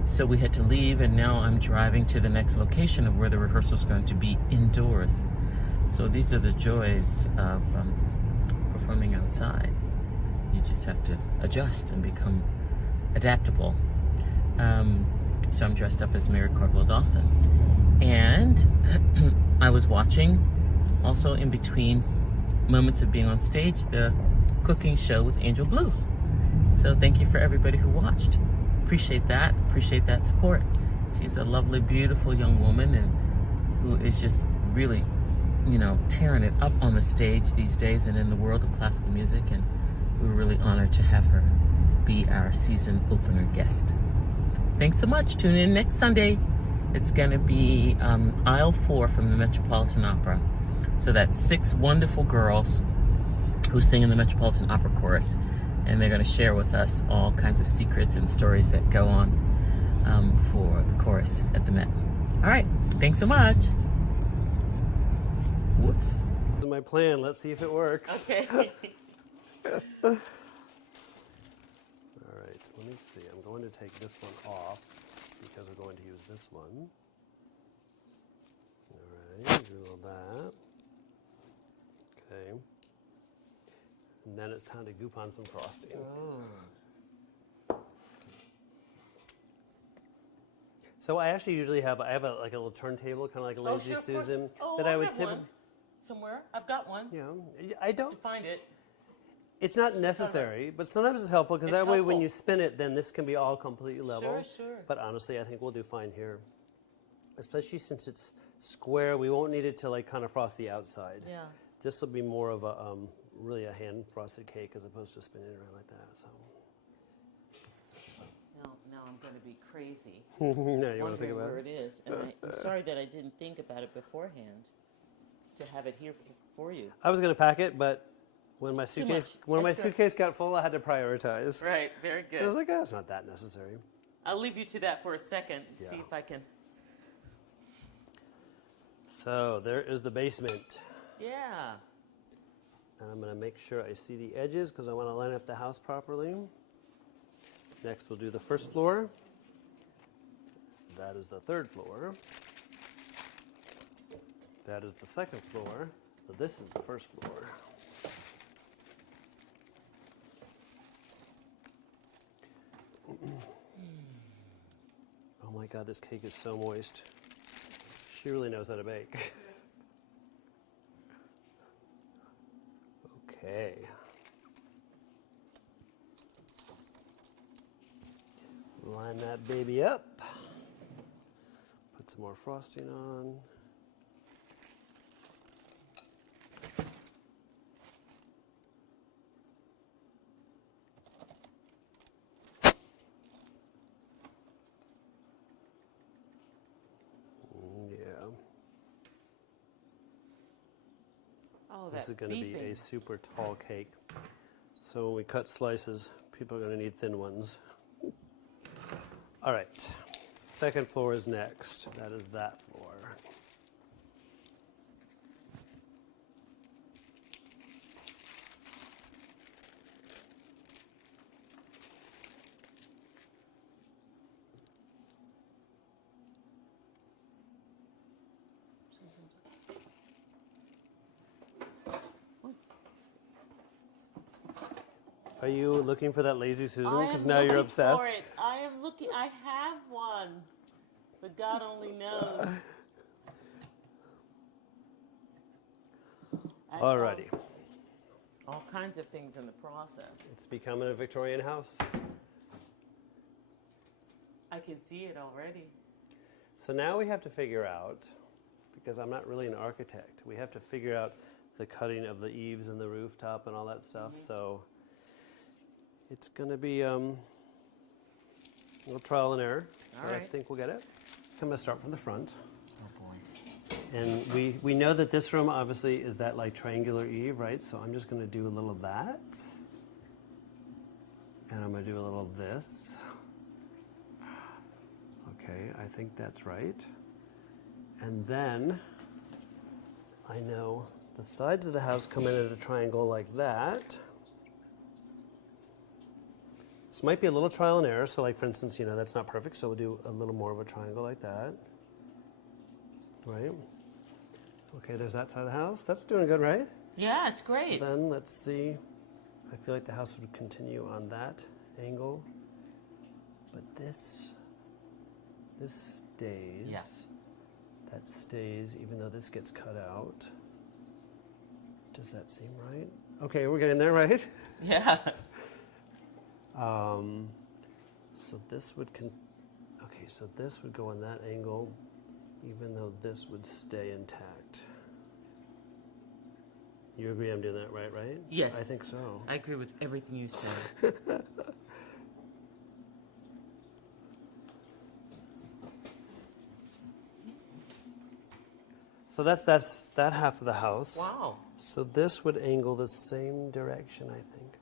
so we had to leave, and now I'm driving to the next location of where the rehearsal is going to be indoors. So these are the joys of performing outside. You just have to adjust and become adaptable. So I'm dressed up as Mary Cardwell Dawson. And I was watching, also in between moments of being on stage, the cooking show with Angel Blue. So thank you for everybody who watched. Appreciate that support. She's a lovely, beautiful young woman and who is just really, tearing it up on the stage these days and in the world of classical music, and we're really honored to have her be our season opener guest. Thanks so much. Tune in next Sunday. It's going to be aisle 4 from the Metropolitan Opera. So that's 6 wonderful girls who sing in the Metropolitan Opera Chorus, and they're going to share with us all kinds of secrets and stories that go on for the chorus at the Met. All right. Thanks so much. Whoops. This is my plan. Let's see if it works. Okay. All right, let me see. I'm going to take this one off because we're going to use this one. All right, do all that. Okay. And then it's time to goop on some frosting. So I actually usually have a little turntable, kind of like a Lazy Susan, that I would typically. Somewhere. I've got one. I don't Find it. It's not necessary, but sometimes it's helpful because that way when you spin it, then this can be all completely level. Sure. But honestly, I think we'll do fine here. Especially since it's square, we won't need it to kind of frost the outside. Yeah. This will be more of a really a hand frosted cake as opposed to spinning it around like that. So. Now I'm going to be crazy. No, you want to think wondering about where it? it is, and I'm sorry that I didn't think about it beforehand to have it here for you. I was going to pack it, but when my suitcase got full, I had to prioritize. Right. Very good. I was like, it's not that necessary. I'll leave you to that for a second and see if I can. So there is the basement. Yeah. And I'm going to make sure I see the edges because I want to line up the house properly. Next, we'll do the first floor. That is the third floor. That is the second floor. So this is the first floor. Oh my God, this cake is so moist. She really knows how to bake. Okay. Line that baby up. Put some more frosting on. This is going to be a super tall cake. So when we cut slices, people are going to need thin ones. All right. Second floor is next. That is that floor. Are you looking for that Lazy Susan? Because now you're obsessed. For it. I am looking. I have one, but God only knows. Alrighty. All kinds of things in the process. It's becoming a Victorian house. I can see it already. So now we have to figure out, because I'm not really an architect, we have to figure out the cutting of the eaves and the rooftop and all that stuff. So it's going to be a little trial and error. All but I right. think we'll get it. I'm going to start from the front. Oh boy. And we know that this room obviously is that like triangular eave, right? So I'm just going to do a little of that. And I'm going to do a little of this. Okay, I think that's right. And then I know the sides of the house come in at a triangle like that. This might be a little trial and error. So like for instance, you know, that's not perfect. So we'll do a little more of a triangle like that. Right? Okay, there's that side of the house. That's doing good, right? Yeah, it's great. So then let's see. I feel like the house would continue on that angle. But this stays. Yeah. That stays, even though this gets cut out. Does that seem right? Okay, we're getting there, right? Yeah. So this would okay, so this would go on that angle, even though this would stay intact. You agree I'm doing that right? Yes. I think so. I agree with everything you said. So that's that half of the house. Wow. So this would angle the same direction, I think.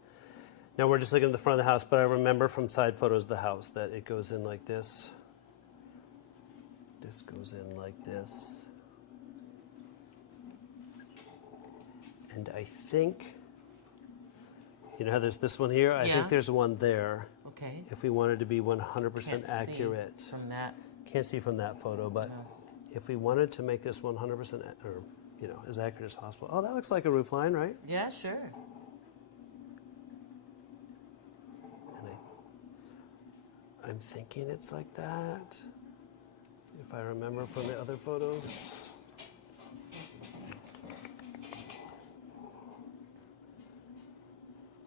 Now we're just looking at the front of the house, but I remember from side photos of the house that it goes in like this. This goes in like this. And I think, you know how there's this one here? I Yeah. think there's one there. Okay. If we wanted to be 100% Can't see accurate. from that. Can't see from that photo, but No. if we wanted to make this 100% or, you know, as accurate as possible. Oh, that looks like a roof line, right? Yeah, sure. And I'm thinking it's like that. If I remember from the other photos.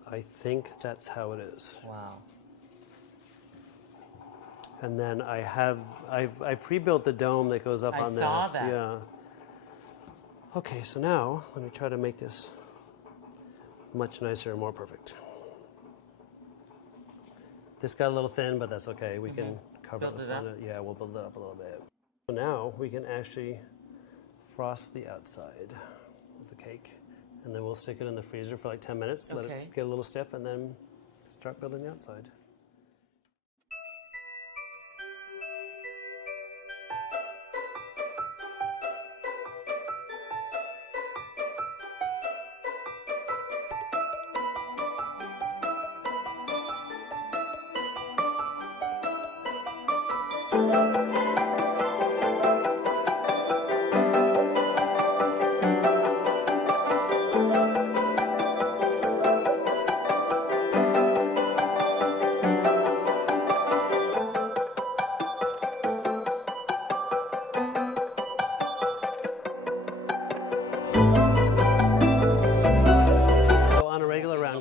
I think that's how it is. Wow. And then I pre-built the dome that goes up I on saw this. that. Yeah. Okay, so now let me try to make this much nicer and more perfect. This got a little thin, but that's okay. We can cover Build the it front. up? Yeah, we'll build it up a little bit. So now we can actually frost the outside of the cake. And then we'll stick it in the freezer for like 10 minutes, let Okay. it get a little stiff, and then start building the outside.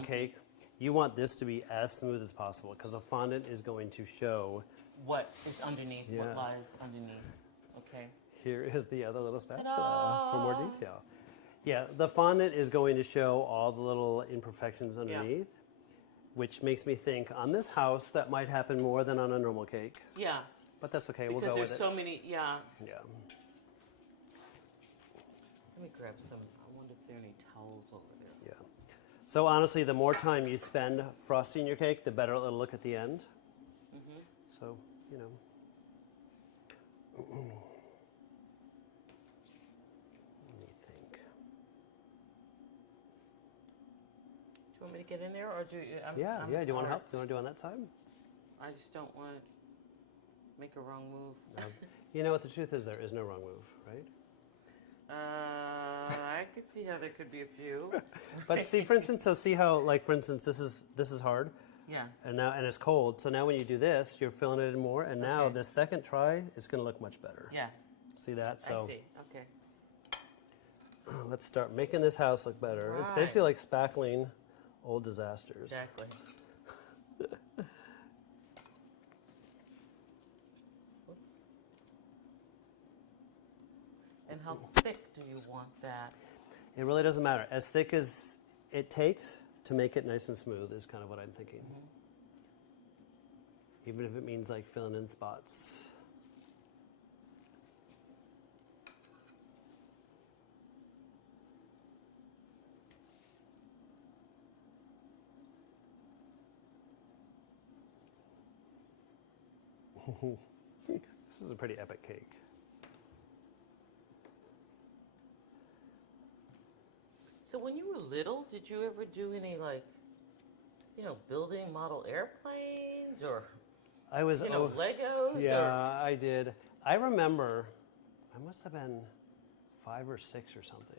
Cake, you want this to be as smooth as possible because the fondant is going to show. What is underneath? Yeah. What lies underneath? Okay. Here is the other little spatula Ta-da! for more detail. Yeah, the fondant is going to show all the little imperfections underneath, which makes me think on this house that might happen more than on a normal cake. Yeah. But that's okay, Because we'll go there's with it. so many, yeah. Yeah. Let me grab some. I wonder if there are any towels over there. Yeah. So honestly, the more time you spend frosting your cake, the better it'll look at the end. Mm-hmm. So, you know. Let me think. Do you want me to get in there, or do you? Yeah. Do you want to all help? Do you want to do on that side? I just don't want to make a wrong move. You know what the truth is? There is no wrong move, right? I could see how there could be a few. But see, for instance, so see how, like, for instance, this is hard, Yeah. and it's cold. So now when you do this, you're filling it in more, and now Okay. this second try, it's going to look much better. Yeah. See that? So I see. Okay. let's start making this house look better. It's Right. basically like spackling old disasters. Exactly. And how thick do you want that? It really doesn't matter. As thick as it takes to make it nice and smooth is kind of what I'm thinking. Even if it means like filling in spots. This is a pretty epic cake. So when you were little, did you ever do any like, building model airplanes or, I was Legos? Yeah, Or? I did. I remember, I must have been 5 or 6 or something.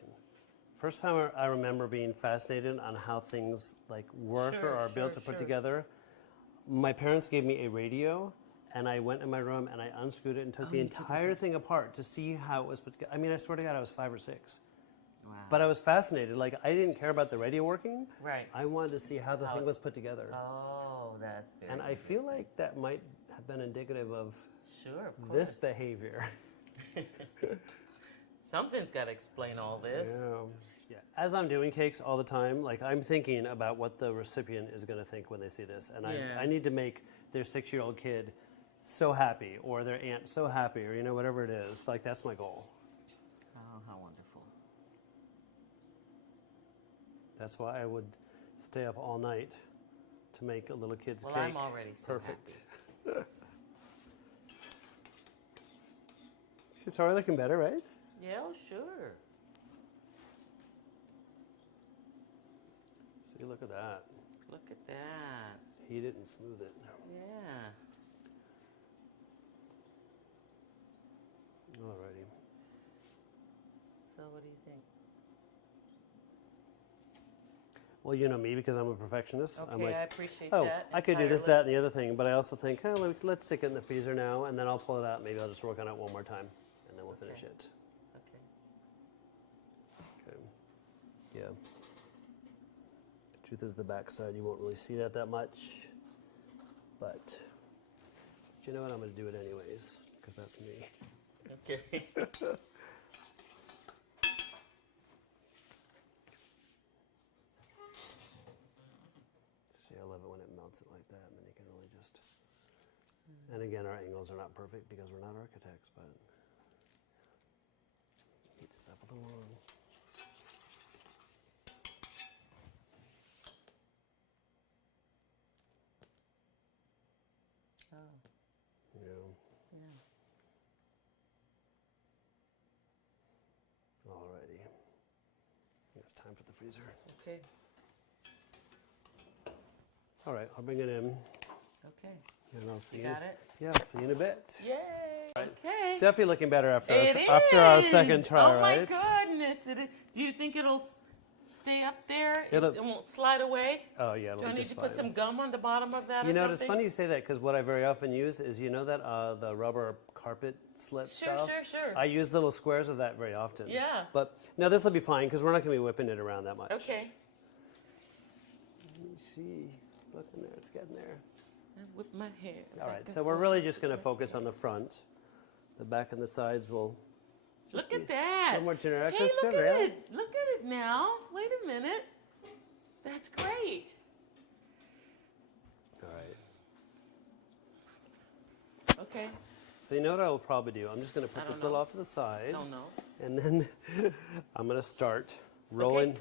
First time I remember being fascinated on how things like work or are built to put together. My parents gave me a radio, and I went in my room and I unscrewed it and took the entire thing apart to see how it was put together. I mean, I swear to God, I was 5 or 6. Wow. But I was fascinated. Like, I didn't care about the radio working. Right. I wanted to see how the thing was put together. Oh, that's very And I feel like that might have been indicative of Sure, of course. this behavior. Something's got to explain all this. Yeah. As I'm doing cakes all the time, like I'm thinking about what the recipient is going to think when they see this, and I need to make their 6-year-old kid so happy, or their aunt so happy, or whatever it is. Like that's my goal. Oh, how wonderful! That's why I would stay up all night to make a little kid's cake. Well, I'm already so perfect. It's already looking better, right? Yeah, oh, sure. See, look at that. Look at that. Heat it and smooth it. Yeah. Alrighty. So what do you think? Well, you know me because I'm a perfectionist. Okay, I'm like, I appreciate oh, that. I could do this, entirely. that, and the other thing, but I also think, let's stick it in the freezer now, and then I'll pull it out. Maybe I'll just work on it one more time, and then we'll finish Okay. it. Okay. Okay. Yeah. Truth is, the backside, you won't really see that much, but you know what? I'm going to do it anyways because that's me. Okay. See, I love it when it melts it like that, and then you can really just. And again, our angles are not perfect because we're not architects, but heat this up a little long. Oh, Yeah. yeah. Alrighty. It's time for the freezer. Okay. All right, I'll bring it in, Okay. and I'll see You you. got it? Yeah, I'll see you in a bit. Yay. Okay. Definitely looking better after It after our is. second try, oh right? my goodness! Do you think it'll stay up there? It'll- It won't slide away? Oh yeah, it'll Do I be need just to fine. put some gum on the bottom of that You or know, something? it's funny you say that because what I very often use is that the rubber carpet slit Sure, stuff. sure. I use little squares of that very often. Yeah. But no, this will be fine because we're not going to be whipping it around that much. Okay. Let me see. It's looking there. It's getting there. With my hair. All right. So we're really just going to focus on the front. The back and the sides will. just Look be at that. A little more generic. Hey, Looks look good, at right? it. Look at it now. Wait a minute. That's great. All right. Okay. So you know what I will probably do? I'm just going to I put don't this little know. off to the side. Don't know. And then I'm going to start rolling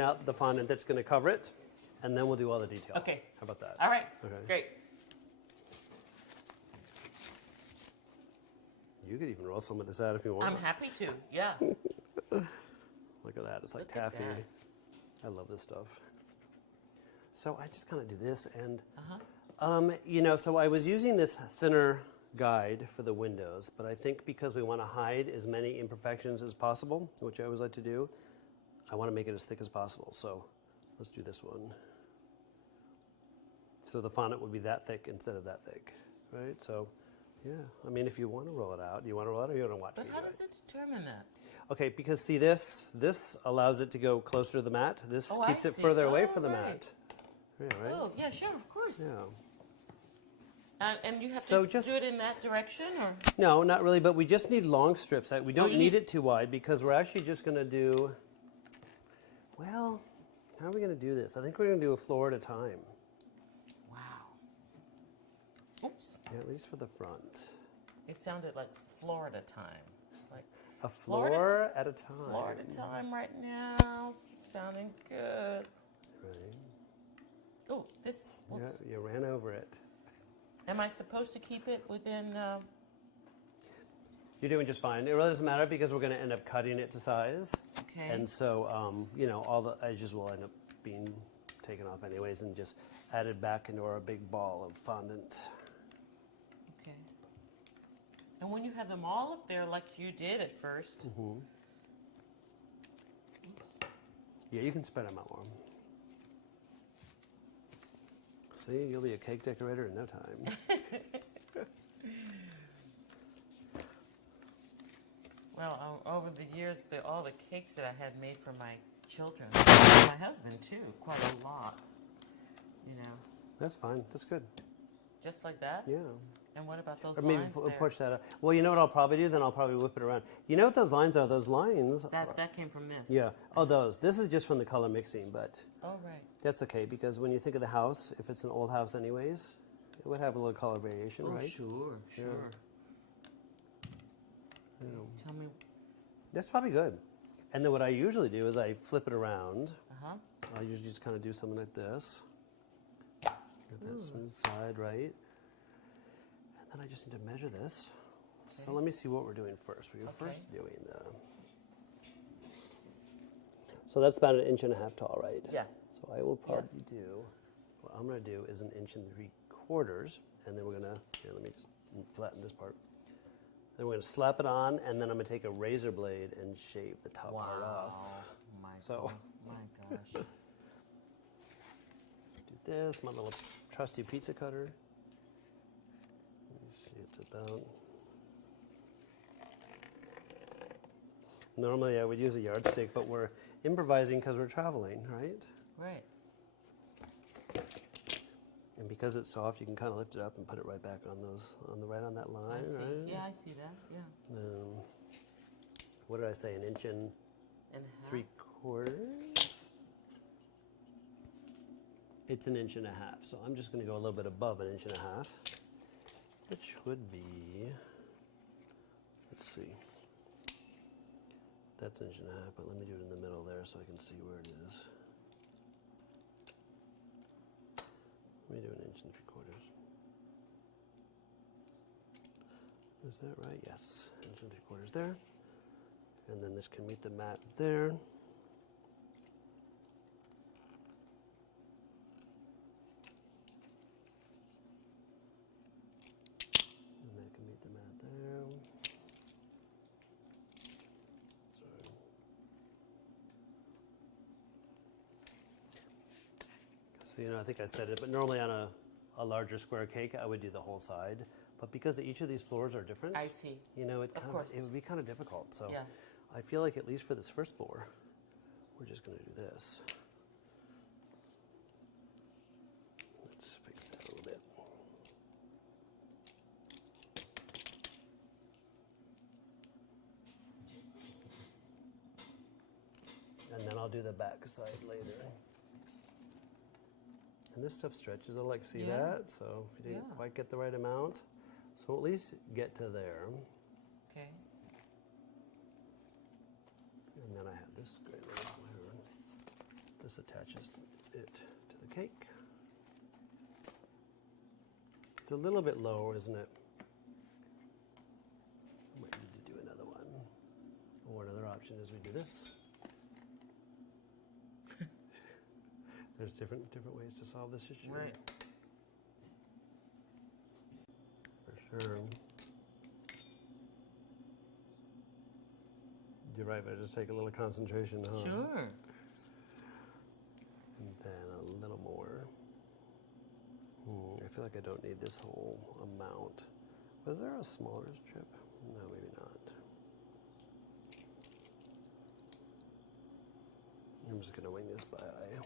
out the fondant that's going to cover it, and then we'll do all the detail. Okay. How about that? All right. Okay. Great. You could even roll some of this out if you want. I'm happy to. Yeah. Look at that. It's like Look at taffy. that. I love this stuff. So I just kind of do this, and Uh-huh. so I was using this thinner guide for the windows, but I think because we want to hide as many imperfections as possible, which I always like to do, I want to make it as thick as possible. So let's do this one. So the fondant would be that thick instead of that thick, right? So, yeah. I mean, if you want to roll it out, do you want to roll it out or you don't want to? But how does it determine that? Okay, because see this allows it to go closer to the mat. This Oh, I keeps it see. further away Oh, from the right. mat. Yeah, right? Oh, yeah, sure, of course. Yeah. And you have So to just- do it in that direction, or? No, not really, but we just need long strips. We don't you need need- it too wide because we're actually just going to do, well, how are we going to do this? I think we're going to do a floor at a time. Wow. Oops. Yeah, at least for the front. It sounded like Florida time. It's like A Florida floor at a time. Florida time right now. Sounding good. Right. Oh, this. Yeah, Whoops. you ran over it. Am I supposed to keep it within? You're doing just fine. It really doesn't matter because we're going to end up cutting it to size. Okay. And so, you know, all the edges will end up being taken off anyways and just added back into our big ball of fondant. Okay. And when you have them all up there, like you did at first. Mm-hmm. Yeah, you can spread them out more. See, you'll be a cake decorator in no time. Well, over the years, all the cakes that I had made for my children, my husband too, quite a lot. You know, That's fine. That's good. just like that. Yeah. And what about those Or maybe lines there? push that up. Well, you know what I'll probably do? Then I'll probably whip it around. You know what those lines are? Those lines. That came from this. Yeah. Oh, those. This is just from the color mixing, but Oh, right. that's okay because when you think of the house, if it's an old house anyways, it would have a little color variation, Oh, right? sure. Yeah. Tell me. That's probably good. And then what I usually do is I flip it around. Uh-huh. I usually just kind of do something like this. Get that smooth side, right? And then I just need to measure this. So let me see what we're doing first. We're first doing the... So that's about 1.5 inches tall, right? Yeah. So I will probably do, what I'm going to do is 1 3/4 inches, and then we're going to, here, let me just flatten this part. Then we're going to slap it on, and then I'm going to take a razor blade and shave the top part off. My gosh. Do this, my little trusty pizza cutter. Let me see, it's about... Normally I would use a yardstick, but we're improvising because we're traveling, right? Right. And because it's soft, you can kind of lift it up and put it right back on those, right on that line, I see. right? Yeah, I see that. Yeah. What did I say? 1 3/4 inches. It's 1.5 inches, so I'm just going to go a little bit above 1.5 inches, which would be, let's see, that's 1.5 inches, but let me do it in the middle there so I can see where it is. Let me do 1 3/4 inches. Is that right? Yes, 1 3/4 inches there. And then this can meet the mat there. And that can meet the mat there. Sorry. So, you know, I think I said it, but normally on a larger square cake, I would do the whole side. But because each of these floors are different, I see. you know, it course. would be kind of difficult. So Yeah. I feel like at least for this first floor, we're just going to do this. Let's fix that a little bit. And then I'll do the back side later. And this stuff stretches, I'll like see Yeah. that. So if you didn't Yeah. quite get the right amount, so at least get to there. Okay. And then I have this great little iron. This attaches it to the cake. It's a little bit low, isn't it? I might need to do another one. Or another option is we do this. There's different ways to solve this issue. Right. For sure. You're right, but just take a little concentration, huh? Sure. And then a little more. I feel like I don't need this whole amount. Was there a smaller strip? No, maybe not. I'm just going to wing this by eye.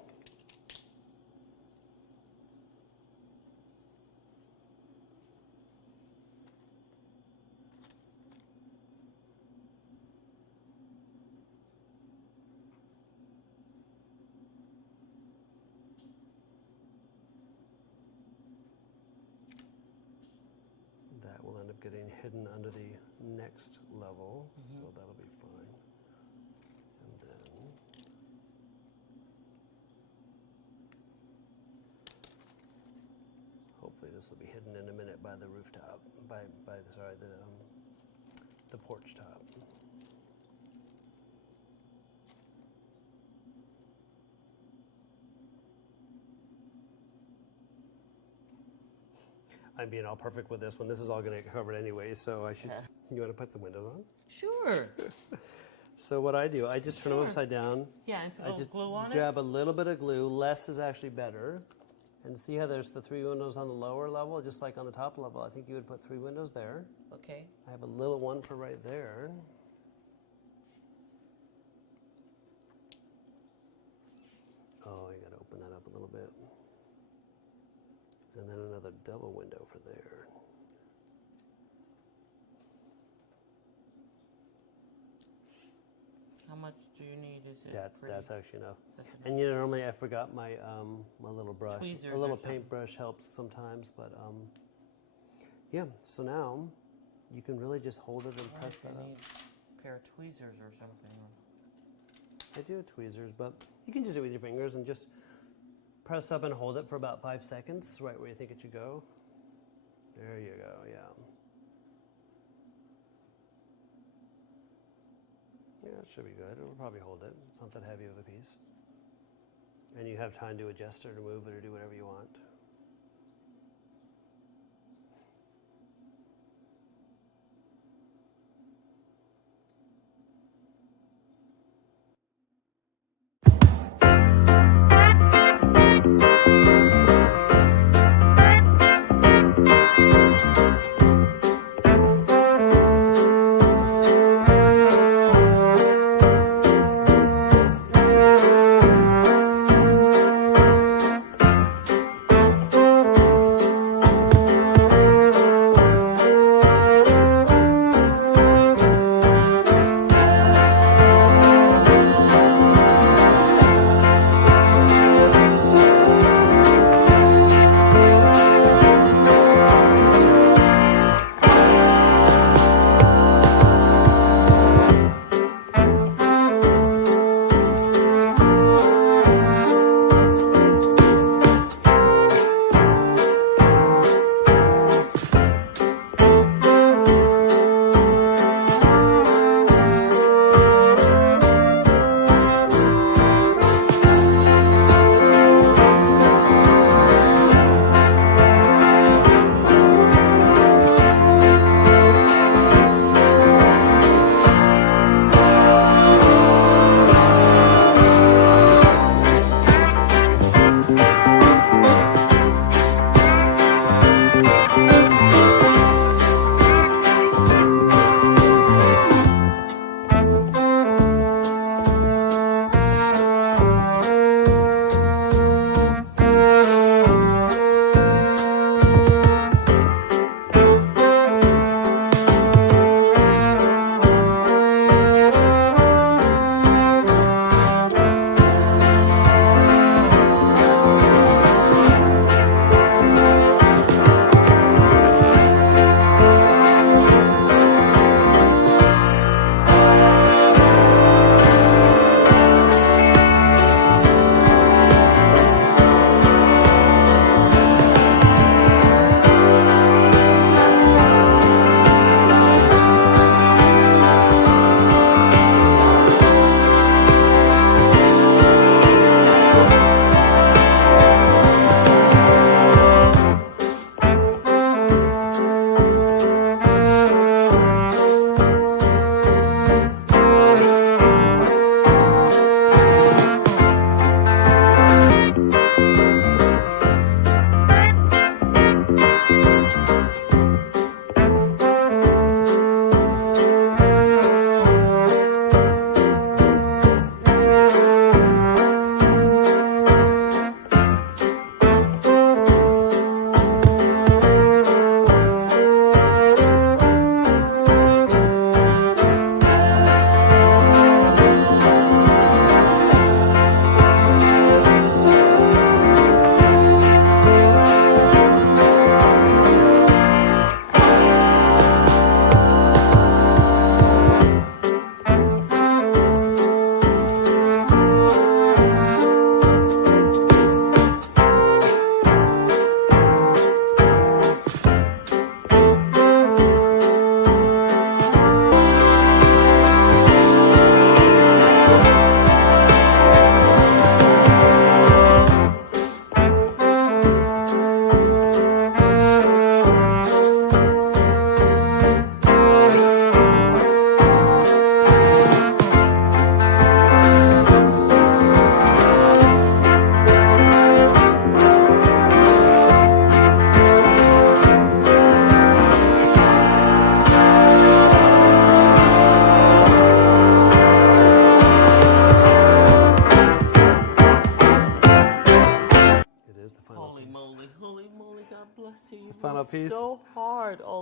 getting hidden under the next level, so that'll be fine. And then hopefully this will be hidden in a minute by the rooftop, by the porch top. I'm being all perfect with this one. This is all going to get covered anyway, so I should. You want to put some windows on? Sure. So what I do, I just turn them upside down. Yeah, and put a I little just glue on it. dab a little bit of glue. Less is actually better. And see how there's the 3 windows on the lower level, just like on the top level. I think you would put 3 windows there. Okay. I have a little one for right there. Oh, you got to open that up a little bit. And then another double window for there. How much do you need? Is it That's actually enough. That's enough. And you know, normally I forgot my my little brush. Tweezers A little or something. paintbrush helps sometimes, but yeah. So now you can really just hold it and I wonder press if that you up. need a pair of tweezers or something. I do have tweezers, but you can just do it with your fingers and just press up and hold it for about 5 seconds, right where you think it should go. There you go, yeah. Yeah, it should be good. It'll probably hold it. It's not that heavy of a piece. And you have time to adjust it or move it or do whatever you want.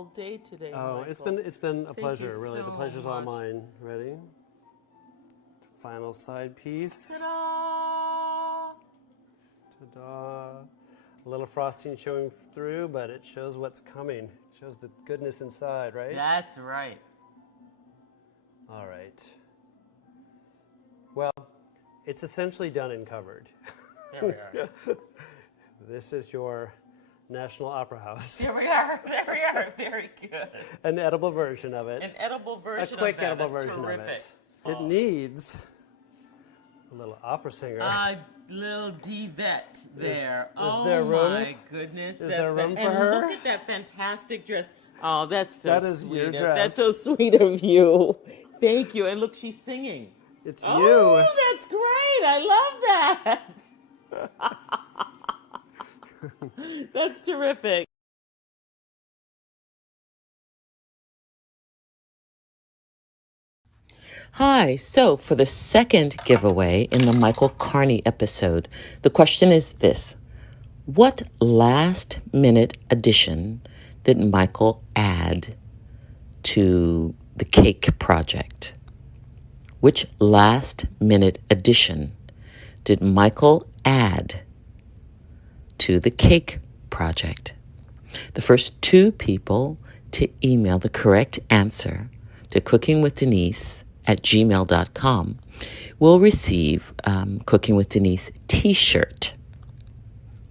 all day today. Oh, Michael. it's been a Thank pleasure, you really. The so pleasure's all much. mine. Ready? Final side piece. Ta-da! Ta-da. A little frosting showing through, but it shows what's coming. It shows the goodness inside, right? That's right. All right. Well, it's essentially done and covered. There we are. This is your National Opera House. There we are. There we are. Very good. An edible version of it. An edible version A quick of that. edible That's version terrific. of it. It needs a little opera singer. A little Divette there. Is there room? My goodness. Is that's there room for and her? Look at that fantastic dress. Oh, that's so That is sweet. your dress. That's so sweet of you. Thank you. And look, she's singing. It's Oh, you. that's great. I love that. That's terrific. Hi, so for the second giveaway in the Michael Carney episode, the question is this. What last minute addition did Michael add to the cake project? Which last minute addition did Michael add to the cake project? The first two people to email the correct answer to cookingwithdenise@gmail.com will receive Cooking with Denise t-shirt.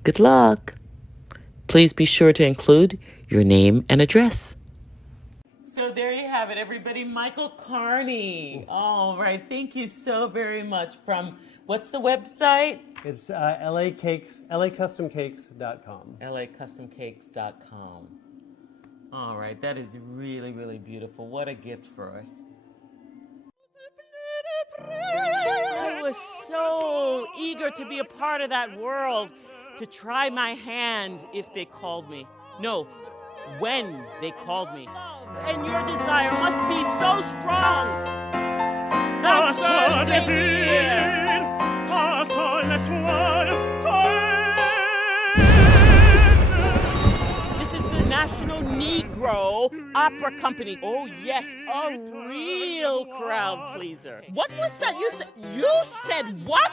Good luck. Please be sure to include your name and address. So there you have it, everybody. Michael Carney. All right. Thank you so very much. From what's the website? It's LACustomcakes.com. LACustomcakes.com. All right. That is really, really beautiful. What a gift for us. I was so eager to be a part of that world, to try my hand if they called me. No, when they called me. And your desire must be so strong. This is the National Negro Opera Company. Oh yes, a real crowd pleaser. What was that? You said what?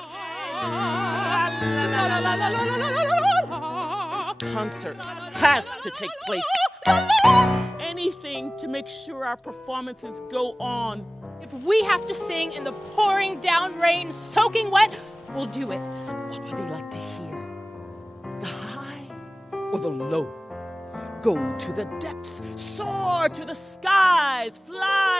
This concert has to take place. Anything to make sure our performances go on. If we have to sing in the pouring down rain, soaking wet, we'll do it. What would they like to hear? The high or the low? Go to the depths, soar to the skies, fly